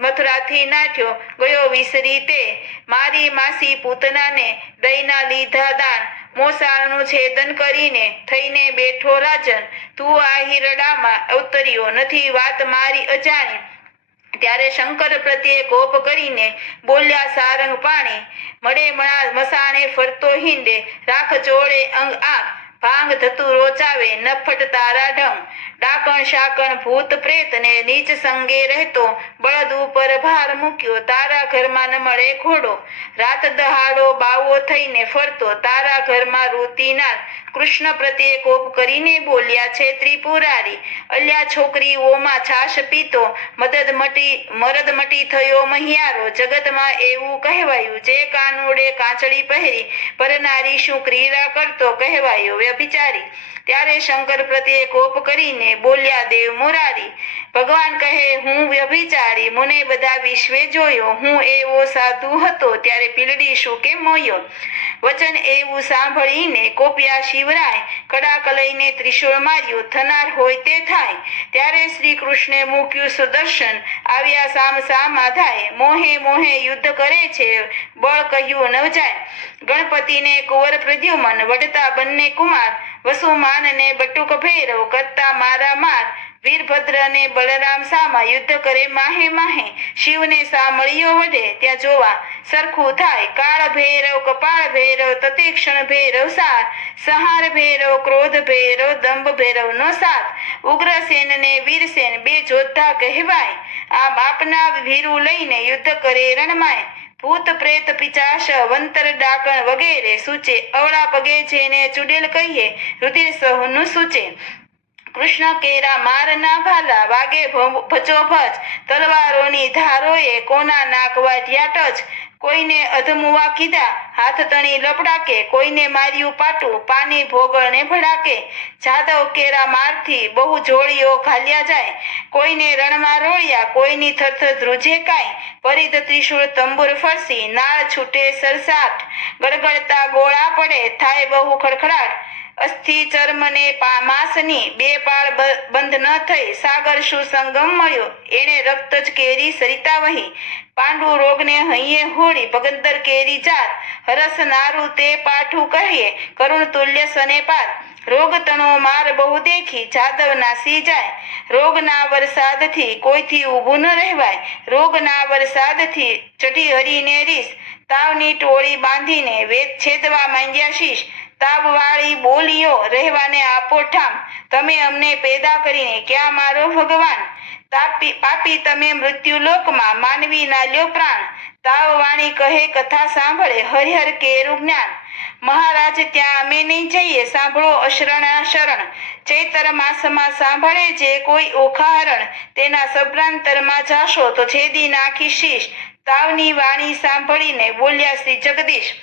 મથુરાથી નાઠ્યો ગયો વિસરી તે મારી માસી પૂતનાને દઈના લીધા દાન મોસાળનું છેદન કરીને થઈને બેઠો રાજન તું આ હિરડામાં અવતર્યો નથી વાત મારી અજાણી ત્યારે શંકર પ્રત્યે કોપ કરીને બોલ્યા સારંગ પાણી મળે મસાણે ફરતો હિંડે રાખ ચોળે અંગ આંખ ભાંગ ધતુ રોચાવે નફટ તારા ઢંગ ડાકણ શાકણ ભૂત પ્રેત ને નીચ સંગે રહેતો બળદ ઉપર ભાર મૂક્યો તારા ઘરમાં ન મળે ઘોડો રાત દહાડો બાવો થઈને ફરતો તારા ઘરમાં રૂતીનાર કૃષ્ણ પ્રત્યે કોપ કરીને બોલ્યા છે ત્રિપુરારી અલ્યા છોકરીઓમાં છાશ પીતો મરદ મટી થયો મહિયારો જગતમાં એવું કહેવાયું જે કાનુડે કાંચળી પહેરી પરનારી શું ક્રીડા કરતો કહેવાયો વ્યભિચારી ત્યારે શંકર પ્રત્યે કોપ કરીને બોલ્યા દેવ મુરારી ભગવાન કહે હું વ્યભિચારી મુને બધા વિશ્વે જોયો હું એવો સાધુ હતો ત્યારે પીલડી શું કેમ મોયો વચન એવું સાંભળીને કોપ્યા શિવરાય કડાક લઈને ત્રિશૂળ માર્યું થનાર હોય તે થાય ત્યારે શ્રી કૃષ્ણે મૂક્યું સુદર્શન આવ્યા સામ સામા થાય મોહે મોહે યુદ્ધ કરે છે બળ કહ્યું ન જાય ગણપતિને કુંવર પ્રદ્યુમન વઢતા બંને કુમાર વસુમાન ને બટુક ભૈરવ કરતા મારા માર વીરભદ્ર ને બલરામ સામા યુદ્ધ કરે માહે માહે શિવને સામળીઓ વઢે ત્યાં જોવા સરખું થાય કાળ ભૈરવ કપાળ ભૈરવ તતીક્ષણ ભૈરવ સાર સંહાર ભૈરવ ક્રોધ ભૈરવ દંભ ભૈરવ નો સાથ ઉગ્રસેન ને વીરસેન બે જોધા કહેવાય આ બાપના વીરું લઈને યુદ્ધ કરે રણમાય ભૂત પ્રેત પિચાશ વંતર ડાકણ વગેરે સૂચે અવળા પગે જેને ચુડેલ કહીએ રુધિર સહુનું સૂચે કૃષ્ણ કેરા મારના ભાલા વાગે ભચોભચ તલવારોની ધારોએ કોના નાક વાઢ્યા ટચ કોઈને અધમુવા કીધા હાથ તણી લપડાકે કોઈને માર્યું પાટું પાની ભોગળને ભડાકે જાદવ કેરા મારથી બહુ જોડીઓ ઘાલ્યા જાય કોઈને રણમાં રોળ્યા કોઈની થરથર ધ્રુજે કાંઈ પરિધ ત્રિશૂળ તંબુર ફરસી નાળ છૂટે સરસાટ ગળગળતા ગોળા પડે થાય બહુ ખડખડાટ અસ્થિ ચર્મને માંસની બે પાળ બંધ ન થઈ સાગર સુસંગમ મળ્યો એણે રક્ત જ કેરી સરિતા વહી પાંડુ રોગને હૈયે હોળી ભગંદર કેરી જાત હરસ નારું તે પાઠું કહીએ કરુણ તુલ્ય સને પાર રોગ તણો માર બહુ દેખી જાદવ નાસી જાય રોગના વરસાદથી કોઈથી ઊભું ન રહેવાય રોગના વરસાદથી ચઢી હરીને રીસ તાવની ટોળી બાંધીને વેદ છેદવા માંડ્યા શીશ તાવવાળી બોલીઓ રહેવાને આપો ઠામ તમે અમને પેદા કરીને ક્યાં મારો ભગવાન પાપી તમે મૃત્યુ લોકમાં માનવી ના લ્યો પ્રાણ તાવવાણી કહે કથા સાંભળે હરિહર કેરું જ્ઞાન મહારાજ ત્યાં અમે નહીં જઈએ સાંભળો અશરણા શરણ ચૈતર માસમાં સાંભળે જે કોઈ ઓખાહરણ તેના સભ્રાંતરમાં જાશો તો છેદી નાખી શીશ તાવની વાણી સાંભળીને બોલ્યા શ્રી જગદીશ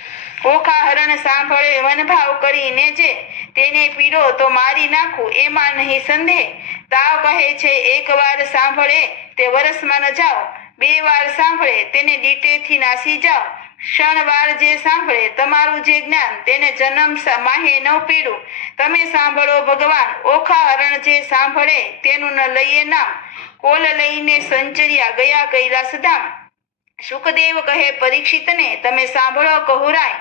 ઓખાહરણ સાંભળે વનભાવ કરીને જે તેને પીડો તો મારી નાખું એમાં નહીં સંદેહ તાવ કહે છે એક વાર સાંભળે તે વરસમાં ન જાઓ બે વાર સાંભળે તેને દીટેથી નાસી જાઓ ક્ષણવાર જે સાંભળે તમારું જે જ્ઞાન તેને જન્મ માહે ન પીડું તમે સાંભળો ભગવાન ઓખાહરણ જે સાંભળે તેનું ન લઈએ નામ કોલ લઈને સંચર્યા ગયા કૈલાસધામ સુખદેવ કહે પરીક્ષિતને તમે સાંભળો કहुરાય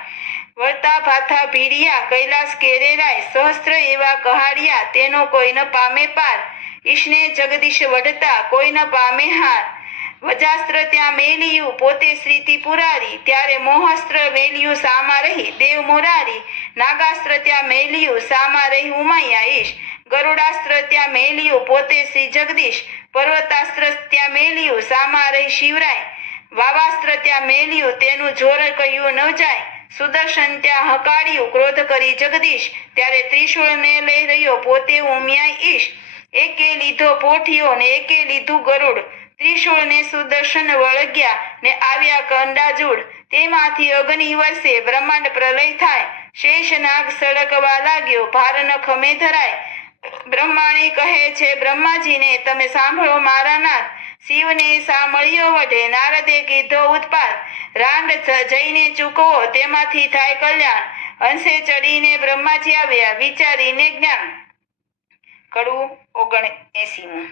વળતા ભાથા ભીડિયા કૈલાસ કેરેરાય સહસ્ત્ર એવા કહાડિયા તેનો કોઈ ન પામે પાર ઈશને જગદીશ વઢતા કોઈ ન પામે હાર વજાસ્ત્ર ત્યાં મેલિયું પોતે શ્રી ત્રિપુરારી ત્યારે મોહસ્ત્ર મેલિયું સામા રહી દેવ મોરારી નાગાસ્ત્ર ત્યાં મેલિયું સામા રહી ઉમાયા ઈશ ગરુડાસ્ત્ર ત્યાં મેલિયું પોતે શ્રી જગદીશ પર્વતાસ્ત્ર ત્યાં મેલિયું સામા રહી શિવરાય વાવાસ્ત્ર ત્યાં મેલ્યું તેનું જોર કહ્યું ન જાય સુદર્શન ત્યાં હકાળ્યું ક્રોધ કરી જગદીશ ત્યારે ત્રિશૂળને લઈ રહ્યો પોતે ઉમિયા ઈશ એકે લીધો પોઠિયો ને એકે લીધું ગરુડ ત્રિશૂળ ને સુદર્શન વળગ્યા ને આવ્યા કંડાજૂડ તેમાંથી અગ્નિ વર્ષે બ્રહ્માંડ પ્રલય થાય શેષ નાગ સળગવા લાગ્યો ભાર ન ખમે ધરાય બ્રહ્માણી કહે છે બ્રહ્માજીને તમે સાંભળો મારા નાથ શિવને સામળીઓ વઢે નારદે કીધો ઉત્પાદ રાંડ જઈને ચૂકવો તેમાંથી થાય કલ્યાણ અંશે ચડીને બ્રહ્માજી આવ્યા વિચારીને જ્ઞાન કડવું 79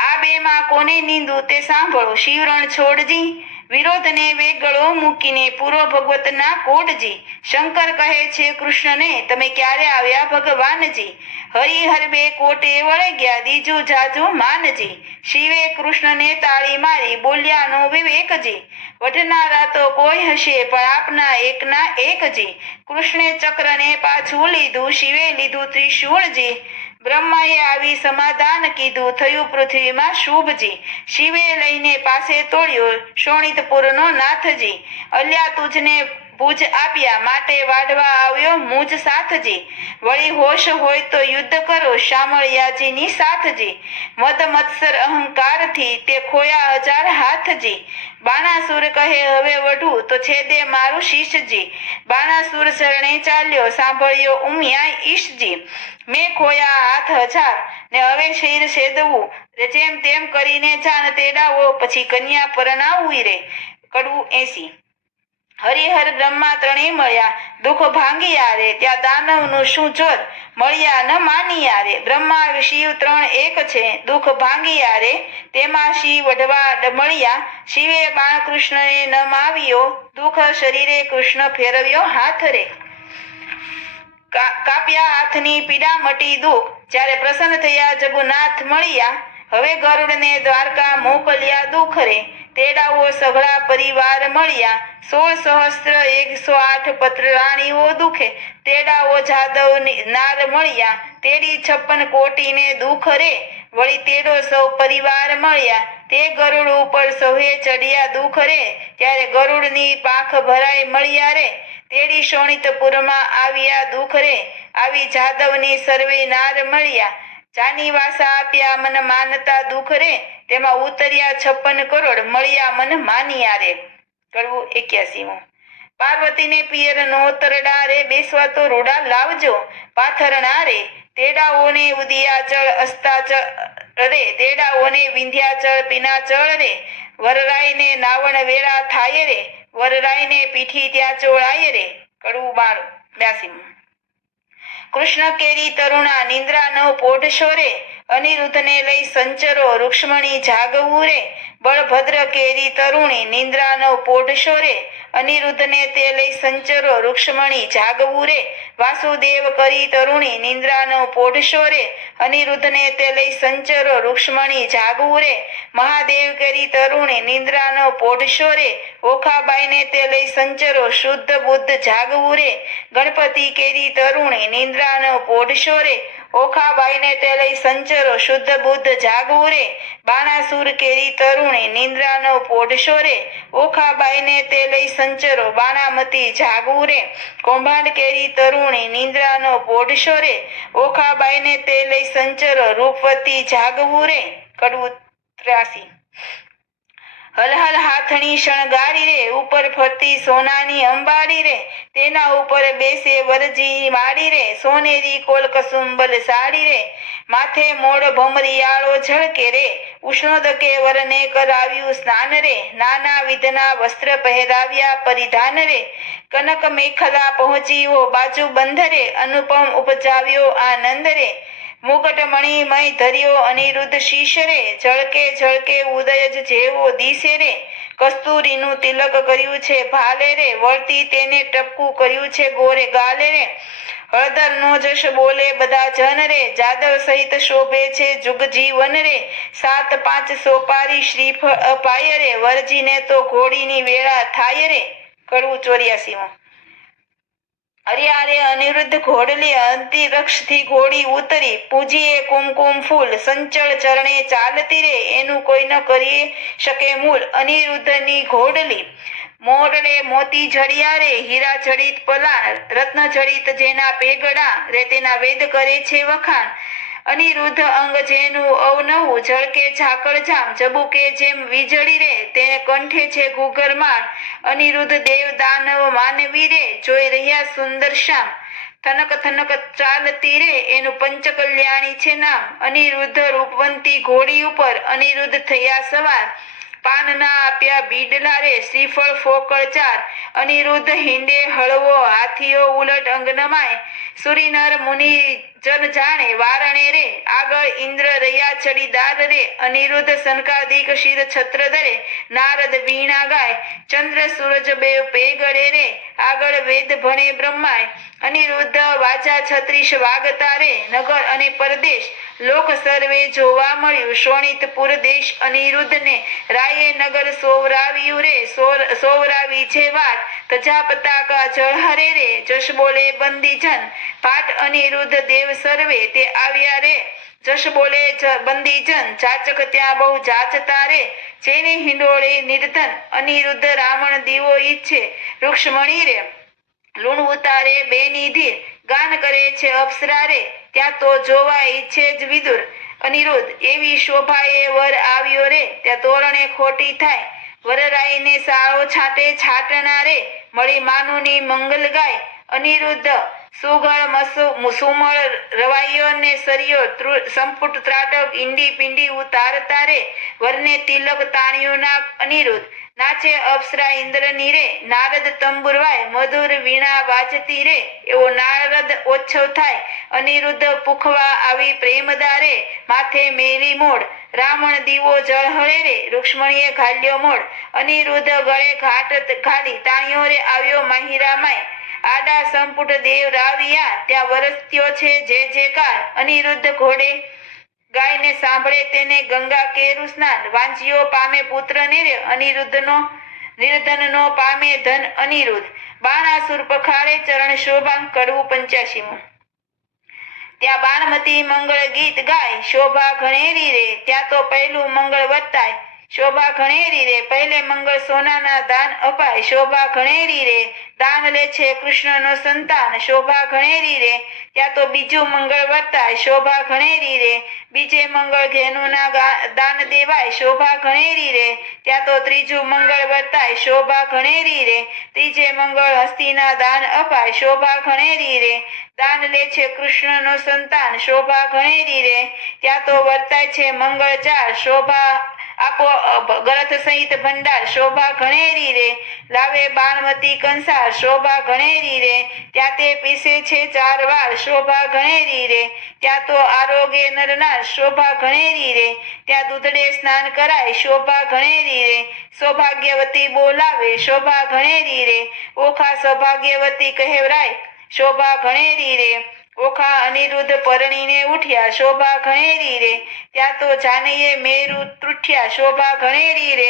આ બેમાં કોને નિંદુ તે સાંભળો શિવરણ છોડજી વિરોધને વેગળો મૂકીને પૂરો ભગવતના કોડજી. શંકર કહે છે કૃષ્ણને, તમે ક્યારે આવ્યા ભગવાનજી? હરિહર બે કોટે વળગ્યા, દીજું જાજુ માનજી. શિવે કૃષ્ણને તાળી મારી, બોલ્યાનો વિવેકજી. વઢનારા તો કોઈ હશે, પણ આપના એકના એકજી. કૃષ્ણે ચક્રને પાછું લીધું, શિવે લીધું ત્રિશૂળજી. બ્રહ્માએ આવી સમાધાન કીધું, થયું પૃથ્વીમાં શુભજી. શિવે લઈને પાસે તોડ્યો, શોણિતપુરનો નાથજી. અલ્યા તુજને ભુજ આપ્યા, માટે વાઢવા આવ્યો મુજ સાથજી. વળી હોશ હોય તો યુદ્ધ કરો, શામળિયાજીની સાથજી. મદ મત્સર અહંકારથી તે ખોયા હજાર હાથજી. બાણાસુર કહે હવે વઢું, તો છેદે મારું શીશજી. બાણાસુર શરણે ચાલ્યો, સાંભળ્યો ઉમિયા ઈશજી. મેં ખોયા હાથ હજાર, ને હવે શિર છેદવું. જેમ તેમ કરીને જાન તેડાવો, પછી કન્યા પરણાવું રે. કડવું 80. હરિહર બ્રહ્મા ત્રણેય મળ્યા, દુઃખ ભાંગ્યા રે. ત્યાં દાનવનું શું જોત, મળ્યા ન માન્યા રે. બ્રહ્મા શિવ ત્રણ એક છે, દુઃખ ભાંગ્યા રે. તેમાં શિવ વઢવા મળ્યા, શિવે બાણ કૃષ્ણને ન માવ્યો. દુઃખ શરીરે કૃષ્ણ ફેરવ્યો હાથ રે. કાપ્યા હાથની પીડા મટી દુઃખ, જ્યારે પ્રસન્ન થયા જગુનાથ મળ્યા. હવે ગરુડને દ્વારકા મોકલ્યા દુઃખ રે. તેડાવો સઘળા પરિવાર મળ્યા, 16,108 પત્રાણીઓ દુઃખે. તેડાવો જાદવ નાર મળ્યા, તેડી 56 કોટીને દુઃખ રે. વળી તેડો સૌ પરિવાર મળ્યા, તે ગરુડ ઉપર સૌએ ચડ્યા દુઃખ રે. ત્યારે ગરુડની પાંખ ભરાઈ મળ્યા રે. તેડી શોણિતપુરમાં આવ્યા દુઃખ રે. આવી જાદવની સર્વે નાર મળ્યા, જાની વાસા આપ્યા મન માનતા દુઃખ રે. તેમાં ઉતર્યા 56 કરોડ, મળ્યા મન માન્યા રે. કડવું 81. પાર્વતીને પિયર નો તરડા રે, બેસવા તો રોડા લાવજો પાથરણા રે. તેડાઓને ઉદિયાચળ અસ્તાચળ રે, તેડાઓને વિંધ્યાચળ પીનાચળ રે. વરરાયને નાવણ વેળા થાય રે, વરરાયને પીઠી ત્યાં ચોળાય રે. કડવું 82. કૃષ્ણ કેરી તરુણા નિંદ્રા ન પોઢશો રે. અનિરુદ્ધને લઈ સંચરો, રૂક્ષ્મણી જાગવું રે. બળભદ્ર કેરી તરુણી નિંદ્રા ન પોઢશો રે. અનિરુદ્ધને તે લઈ સંચરો, રૂક્ષ્મણી જાગવું રે. વાસુદેવ કરી તરુણી નિંદ્રા ન પોઢશો રે. અનિરુદ્ધને તે લઈ સંચરો, રૂક્ષ્મણી જાગવું રે. મહાદેવ કરી તરુણી નિંદ્રા ન પોઢશો રે. ઓખાબાઈને તે લઈ સંચરો, શુદ્ધ બુદ્ધ જાગવું રે. ગણપતિ કેરી તરુણી નિંદ્રા ન પોઢશો રે. ઓખાબાઈને તે લઈ સંચરો, શુદ્ધ બુદ્ધ જાગવું રે. બાણાસુર કેરી તરુણી નિંદ્રા ન પોઢશો રે. ઓખાબાઈને તે લઈ સંચરો, બાણામતી જાગવું રે. કૌભાંડ કેરી તરુણી નિંદ્રા ન પોઢશો રે. ઓખાબાઈને તે લઈ સંચરો, રૂપવતી જાગવું રે. કડવું 83. હલહલ હાથણી શણગારી રે, ઉપર ફરતી સોનાની અંબાડી રે. તેના ઉપર બેસે વરજી માડી રે, સોનેરી કોલ કસુંબલ સાડી રે. માથે મોડ ભમરિયાળો ઝળકે રે, ઉષ્ણોદકે વરને કરાવ્યું સ્નાન રે. નાના વિધના વસ્ત્ર પહેરાવ્યા પરિધાન રે. કનક મેખલા પહોંચીઓ બાજુ બંધ રે, અનુપમ ઉપજાવ્યો આનંદ રે. મુકટ મણિમય ધર્યો અનિરુદ્ધ શીશ રે, ઝળકે ઝળકે ઉદય જ જેવો દિશે રે. કસ્તુરીનું તિલક કર્યું છે ભાલે રે, વળતી તેને ટપકું કર્યું છે ગોરે ગાલે રે. હળદર નો જશ બોલે બધા જન રે, જાદવ સહિત શોભે છે જુગ જીવન રે. 7-5 સોપારી શ્રીફળ અપાય રે, વરજીને તો ઘોડીની વેળા થાય રે. કડવું 84. હરિયારે અનિરુદ્ધ ઘોડલી, અંતિરક્ષથી ઘોડી ઉતરી. પૂજીએ કુમકુમ ફૂલ, સંચળ ચરણે ચાલતી રે. એનું કોઈ ન કરી શકે મૂલ. અનિરુદ્ધની ઘોડલી મોરડે મોતી જડિયા રે, હીરા જડિત પલાણ, રત્ન જડિત જેના પેગડા રે. તેના વેદ કરે છે વખાણ. અનિરુદ્ધ અંગ જેનું અવનવું, ઝળકે ઝાકળ જામ, ચબુકે જેમ વીજળી રે. તેને કંઠે છે ઘૂઘરમાળ. અનિરુદ્ધ દેવ દાનવ માનવી રે, જોઈ રહ્યા સુંદર શ્યામ. થનક થનક ચાલતી રે, એનું પંચકલ્યાણી છે નામ. અનિરુદ્ધ રૂપવંતી ઘોડી ઉપર, અનિરુદ્ધ થયા સવાર. પાનના આપ્યા બીડલા રે, શ્રીફળ ફોકળ 4. અનિરુદ્ધ હિંડે હળવો, હાથીઓ ઉલટ અંગનમાય. સુરીનર મુનિ જન જાણે વારણે રે આગળ ઇન્દ્ર રહ્યા ચડીદાર રે અનિરુદ્ધ સનકાદિક શિર છત્ર ધરે નારદ વીણા ગાય ચંદ્ર સૂરજ બેવ પેગળે રે આગળ વેદ ભણે બ્રહ્માય અનિરુદ્ધ વાચા છત્રીસ વાગતા રે નગર અને પરદેશ લોક સર્વે જોવા મળ્યું શોણિતપુર દેશ અનિરુદ્ધને રાયે નગર સોવરાવ્યું રે સોવરાવી છે વાત તજા પતાકા જળહરે રે જશ બોલે બંદીજન પાઠ અનિરુદ્ધ દેવ સર્વે તે આવ્યા રે જશ બોલે બંદીજન જાચક ત્યાં બહુ જાચતા રે જેને હિંડોળે નિર્ધન અનિરુદ્ધ રાવણ દીવો ઈચ્છે રૂક્ષ્મણી રે લૂણ ઉતારે બેની ધીર ગાન કરે છે અપ્સરા રે ત્યાં તો જોવા ઈચ્છે જ વિદુર અનિરુદ્ધ એવી શોભાએ વર આવ્યો રે ત્યાં તોરણે ખોટી થાય વરરાઈને સાળો છાટે છાટણા રે મળી માનુની મંગલ ગાય અનિરુદ્ધ સુગળ સુમળ રવાઈયો ને સરિયો સંપુટ ત્રાટક ઈંડી પિંડી ઉતારતા રે વરને તિલક તાણ્યું નાક અનિરુદ્ધ નાચે અપ્સરા ઇન્દ્રની રે નારદ તંબુરવાય મધુર વીણા વાજતી રે એવો નારદ ઓછો થાય અનિરુદ્ધ પુખવા આવી પ્રેમદારે માથે મેરી મોડ રાવણ દીવો જળહળે રે રૂક્ષ્મણીએ ઘાલ્યો મોડ અનિરુદ્ધ ગળે ઘાટ ઘાલી તાણ્યો રે આવ્યો માહિરામાય આડા સંપુટ દેવ રાવિયા ત્યાં વરસ્યો છે જે જેકાર અનિરુદ્ધ ઘોડે ગાયને સાંભળે તેને ગંગા કેરું સ્નાન વાંજીઓ પામે પુત્ર નિરે અનિરુદ્ધનો નિર્ધનનો પામે ધન અનિરુદ્ધ બાણાસુર પખાડે ચરણ શોભા કડવું 85મું ત્યાં બાણમતી મંગળ ગીત ગાય શોભા ઘણેરી રે ત્યાં તો પહેલું મંગળ વર્તાય શોભા ઘણેરી રે પહેલે મંગળ સોનાના દાન અપાય શોભા ઘણેરી રે દાન લે છે કૃષ્ણનો સંતાન શોભા ઘણેરી રે ત્યાં તો બીજું મંગળ વર્તાય શોભા ઘણેરી રે બીજે મંગળ ઘેનુના દાન દેવાય શોભા ઘણેરી રે ત્યાં તો ત્રીજું મંગળ વર્તાય શોભા ઘણેરી રે ત્રીજે મંગળ હસ્તીના દાન અપાય શોભા ઘણેરી રે દાન લે છે કૃષ્ણનો સંતાન શોભા ઘણેરી રે ત્યાં તો વર્તાય છે મંગળ ચાર શોભા આપો ગ્રથ સહિત ભંડાર શોભા ઘણેરી રે લાવે બાણમતી કંસાર શોભા ઘણેરી રે ત્યાં તે પીસે છે 4 વાર શોભા ઘણેરી રે ત્યાં તો આરોગ્ય નરનાર શોભા ઘણેરી રે ત્યાં દૂધડે સ્નાન કરાય શોભા ઘણેરી રે સૌભાગ્યવતી બોલાવે શોભા ઘણેરી રે ઓખા સૌભાગ્યવતી કહેવરાય શોભા ઘણેરી રે ઓખા અનિરુદ્ધ પરણીને ઉઠ્યા શોભા ઘણેરી રે ત્યાં તો જાનૈયે મેરુ તૃઠ્યા શોભા ઘણેરી રે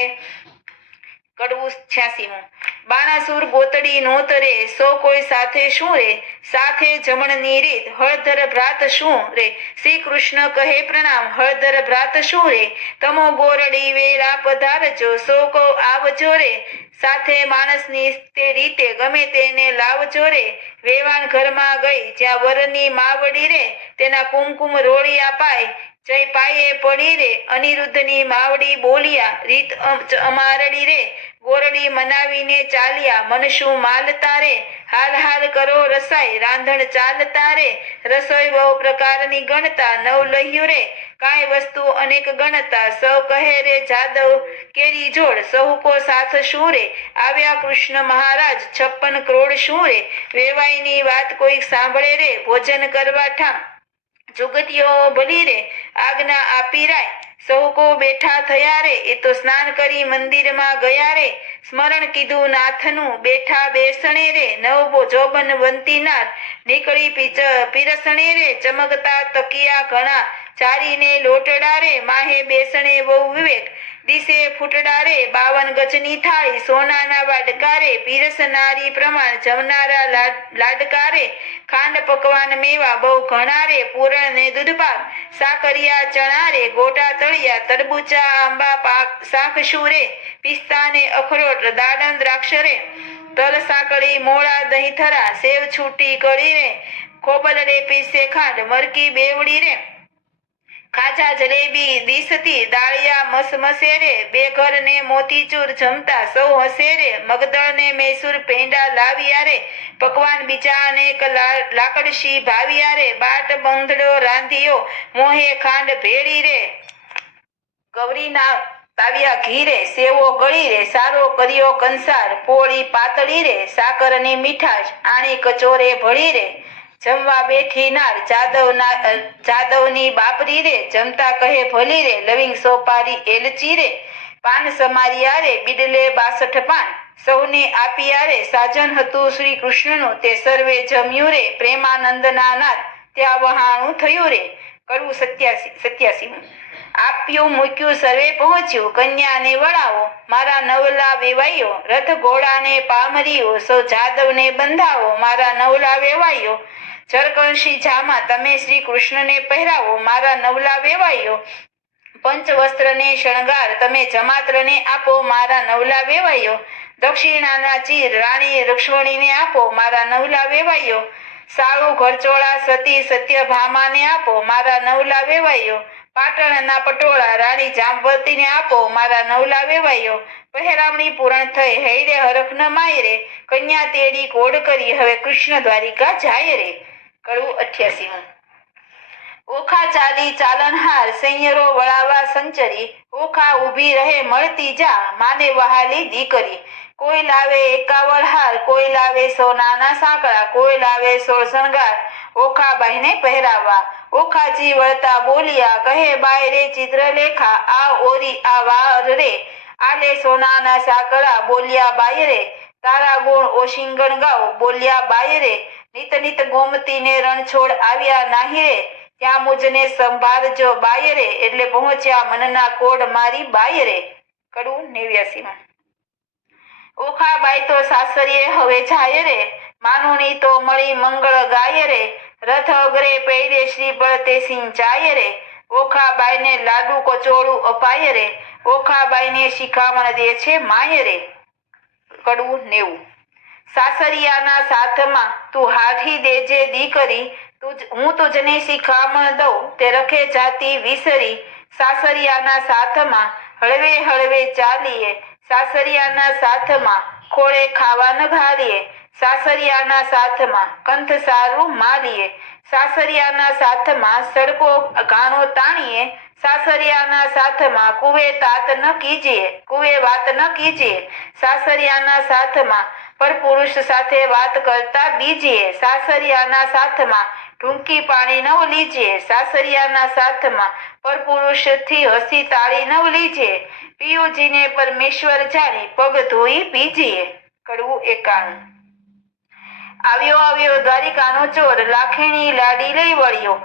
કડવું 86મું બાણાસુર ગોતડી નોતરે સો કોઈ સાથે શું રે સાથે જમણની રીત હળધર ભ્રાત શું રે શ્રી કૃષ્ણ કહે પ્રણામ હળધર ભ્રાત શું રે તમો ગોરડી વેળા પધારજો સો કો આવજો રે સાથે માણસની તે રીતે ગમે તેને લાવજો રે વેવાણ ઘરમાં ગઈ જ્યાં વરની માવડી રે તેના કુમકુમ રોળિયા પાય જય પાયે પડી રે અનિરુદ્ધની માવડી બોલ્યા રીત અમારડી રે ગોરડી મનાવીને ચાલ્યા મનશું માલતા રે હાલ હાલ કરો રસાઈ રાંધણ ચાલતા રે રસોઈ બહુ પ્રકારની ગણતા નવ લહ્યું રે કાંઈ વસ્તુ અનેક ગણતા સૌ કહે રે જાદવ કેરી જોડ સહુ કો સાથ શું રે આવ્યા કૃષ્ણ મહારાજ 56 કરોડ શું રે વેવાઈની વાત કોઈ સાંભળે રે ભોજન કરવા ઠામ જુગતીઓ ભલી રે આજ્ઞા આપી રાય સૌ કો બેઠા થયા રે એ તો સ્નાન કરી મંદિરમાં ગયા રે સ્મરણ કીધું નાથનું બેઠા બેસણે રે નવ જોબન વંતી નાર નીકળી પીરસણે રે ચમકતા તકિયા ઘણા ચારીને લોટડા રે માહે બેસણે બહુ વિવેક દિશે ફૂટડા રે 52 ગજની થાળી સોનાના વાડકા રે પીરસનારી પ્રમાણ જમનારા લાડકા રે ખાંડ પકવાન મેવા બહુ ઘણા રે પૂરણ ને દૂધપાક સાકરિયા ચણા રે ગોટા તળિયા તરબૂચા આંબા પાક શાક શું રે પિસ્તા ને અખરોટ દાડમ દ્રાક્ષ રે તલ સાકળી મોળા દહીં થરા સેવ છૂટી કળી રે ખોબલ રે પીસે ખાંડ મરકી બેવડી રે ખાજા જલેબી દીસતી દાળિયા મસમસે રે બેઘર ને મોતીચૂર જમતા સૌ હસે રે મગદળ ને મૈસૂર પેંડા લાવ્યા રે પકવાન બીજા અનેક લાકડશી ભાવ્યા રે બાટ બંધડો રાંધિયો મોહે ખાંડ ભેળી રે ગૌરીના તાવ્યા ઘી રે સેવો ગળી રે સારો કર્યો કંસાર પોળી પાતળી રે સાકર ની મીઠાશ આણી કચોરે ભળી રે જમવા બેઠી નાર જાદવની બાપરી રે, જમતા કહે ભલી રે, લવિંગ સોપારી એલચી રે, પાન સમારિયા રે, બિડલે 62 પાન, સૌને આપ્યા રે, સાજન હતું શ્રી કૃષ્ણનું તે સર્વે જમ્યું રે, પ્રેમાનંદના નાથ ત્યાં વહાણું થયું રે. કડવું 87. આપ્યું મૂક્યું સર્વે પહોંચ્યું, કન્યાને વળાવો મારા નવલા વેવાયો, રથ ઘોડાને પામરીઓ સૌ જાદવને બંધાવો મારા નવલા વેવાયો, જરકંશી જામા તમે શ્રી કૃષ્ણને પહેરાવો મારા નવલા વેવાયો, પંચવસ્ત્રને શણગાર તમે જમાત્રને આપો મારા નવલા વેવાયો, દક્ષિણાના ચીર રાણી રૂક્ષ્મણીને આપો મારા નવલા વેવાયો, સાળુ ઘરચોળા સતી સત્યભામાને આપો મારા નવલા વેવાયો, પાટણના પટોળા રાણી જાંબવતીને આપો મારા નવલા વેવાયો, પહેરામણી પૂર્ણ થઈ હૈરે હરખ ન માય રે, કન્યા તેડી કોડ કરી હવે કૃષ્ણ દ્વારિકા જાય રે. કડવું 88. ઓખા ચાલી ચાલનહાર સૈયરો વળાવા સંચરી, ઓખા ઊભી રહે મળતી જા માને વહાલી દીકરી, કોઈ લાવે 51 હાર, કોઈ લાવે સોનાના સાંકળા, કોઈ લાવે 16 શણગાર ઓખાબાઈને પહેરાવા, ઓખાજી વળતા બોલિયા કહે બાય રે ચિત્રલેખા, આ ઓરી આ વાર રે, આલે સોનાના સાંકળા બોલ્યા બાય રે, તારા ગુણ ઓશિંગણ ગાઓ બોલ્યા બાય રે, નિત નિત ગોમતીને રણછોડ આવ્યા નાહી રે, ત્યાં મુજને સંભાળજો બાય રે, એટલે પહોંચ્યા મનના કોડ મારી બાય રે. કડવું 89. ઓખાબાઈ તો સાસરીએ હવે જાય રે, માનુની તો મળી મંગળ ગાય રે, રથ અગ્રે પૈરે શ્રીફળ તે સિંચાય રે, ઓખાબાઈને લાડુ કચોળું અપાય રે, ઓખાબાઈને શિખામણ દે છે માય રે. કડવું 90. સાસરિયાના સાથમાં તું હાથી દેજે દીકરી, હું તુજને શિખામણ દઉં તે રખે જાતી વિસરી, સાસરિયાના સાથમાં હળવે હળવે ચાલીએ, સાસરિયાના સાથમાં ખોળે ખાવા ન ઘાલીએ, સાસરિયાના સાથમાં કંથ સારું માલીએ, સાસરિયાના સાથમાં સડકો ઘાણો તાણીએ, સાસરિયાના સાથમાં કુવે તાત ન કીજીએ, કુવે વાત ન કીજીએ, સાસરિયાના સાથમાં પરપુરુષ સાથે વાત કરતા બીજીએ, સાસરિયાના સાથમાં ઢૂંકી પાણી ન લીજીએ, સાસરિયાના સાથમાં પરપુરુષથી હસી તાળી ન લીજીએ, પિયુજીને પરમેશ્વર જાણી પગ ધોઈ પીજીએ. કડવું 91. આવ્યો દ્વારિકાનો ચોર, લાખેણી લાડી લઈ વળ્યો,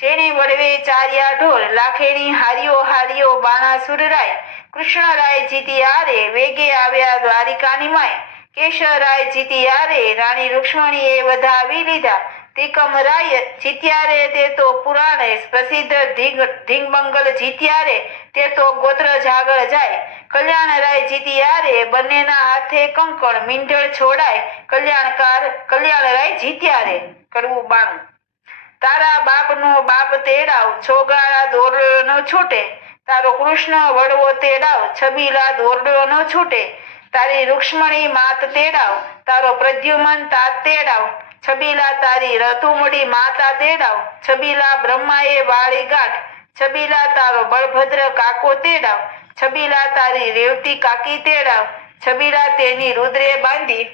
જેને વડવે ચાર્યા ઢોર, લાખેણી હાર્યો બાણાસુર રાય, કૃષ્ણરાય જીત્યા રે, વેગે આવ્યા દ્વારિકાની માય, કેશવરાય જીત્યા રે, રાણી રૂક્ષ્મણીએ વધાવી લીધા, તિકમરાય જીત્યા રે તે તો પુરાણે પ્રસિદ્ધ, ધીંગમંગલ જીત્યા રે તે તો ગોત્ર જાગળ જાય, કલ્યાણરાય જીત્યા રે બંનેના હાથે કંકણ, મીંઢળ છોડાય કલ્યાણરાય જીત્યા રે. કડવું 92. તારા બાપનો બાપ તેડાવ, છોગાળા દોરડો ન છૂટે, તારો કૃષ્ણ વડવો તેડાવ, છબીલા દોરડો ન છૂટે, તારી રૂક્ષ્મણી માત તેડાવ, તારો પ્રદ્યુમન તાત તેડાવ, છબીલા તારી રતુમડી માતા તેડાવ, છબીલા બ્રહ્માએ વાળી ગાંઠ, છબીલા તારો બળભદ્ર કાકો તેડાવ, છબીલા તારી રેવતી કાકી તેડાવ, છબીલા તેની રુદ્રે બાંધી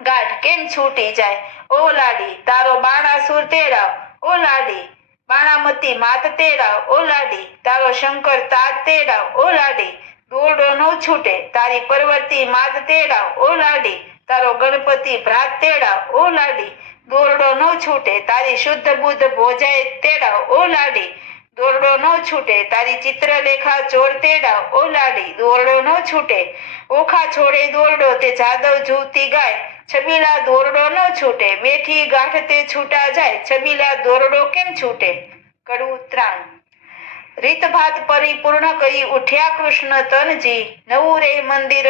ગાંઠ કેમ છૂટી જાય, ઓ લાડી તારો બાણાસુર તેડાવ, ઓ લાડી બાણામતી માત તેડાવ, ઓ લાડી તારો શંકર તાત તેડાવ, ઓ લાડી દોરડો ન છૂટે, તારી પરવતી માત તેડાવ, ઓ લાડી તારો ગણપતિ ભ્રાત તેડાવ, ઓ લાડી દોરડો ન છૂટે, તારી શુદ્ધ બુદ્ધ ભોજાય તેડાવ, ઓ લાડી દોરડો ન છૂટે, તારી ચિત્રલેખા ચોર તેડાવ, ઓ લાડી દોરડો ન છૂટે, ઓખા છોડે દોરડો તે જાદવ જૂતી ગાય, છબીલા દોરડો ન છૂટે, બેઠી ગાંઠ તે છૂટા જાય, છબીલા દોરડો કેમ છૂટે. કડવું 93. રીતભાત પરિપૂર્ણ કરી ઉઠ્યા કૃષ્ણ તનજી, નવું રે મંદિર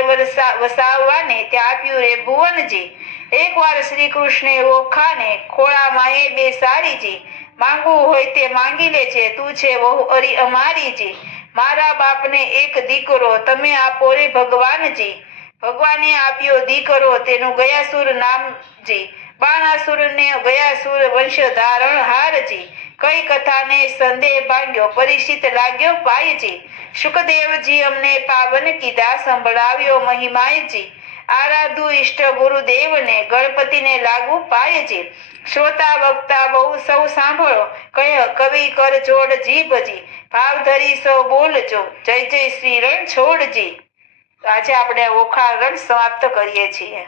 વસાવવાને ત્યાં આપ્યું રે ભુવનજી, એકવાર શ્રી કૃષ્ણે ઓખાને ખોળા માએ બેસાડીજી, માંગવું હોય તે માંગી લે છે, તું છે વહુ અરી અમારીજી, મારા બાપને એક દીકરો તમે આપો રે ભગવાનજી, ભગવાને આપ્યો દીકરો તેનું ગયાસુર નામજી, બાણાસુરને ગયાસુર વંશ ધારણ હારજી, કઈ કથાને સંદેહ ભાંગ્યો પરિચિત લાગ્યો પાયજી, શુકદેવજી અમને પાવન કીધા સંભળાવ્યો મહિમાયજી, આરાધુ ઈષ્ટ ગુરુદેવને ગણપતિને લાગુ પાયજી શ્રોતા વક્તા બહુ સૌ સાંભળો કહે કવિ કર જોડ જીભજી ભાવ ધરી સૌ બોલજો જય જય શ્રી રણ છોડજી. આજે આપણે ઓખા રણ સમાપ્ત કરીએ છીએ.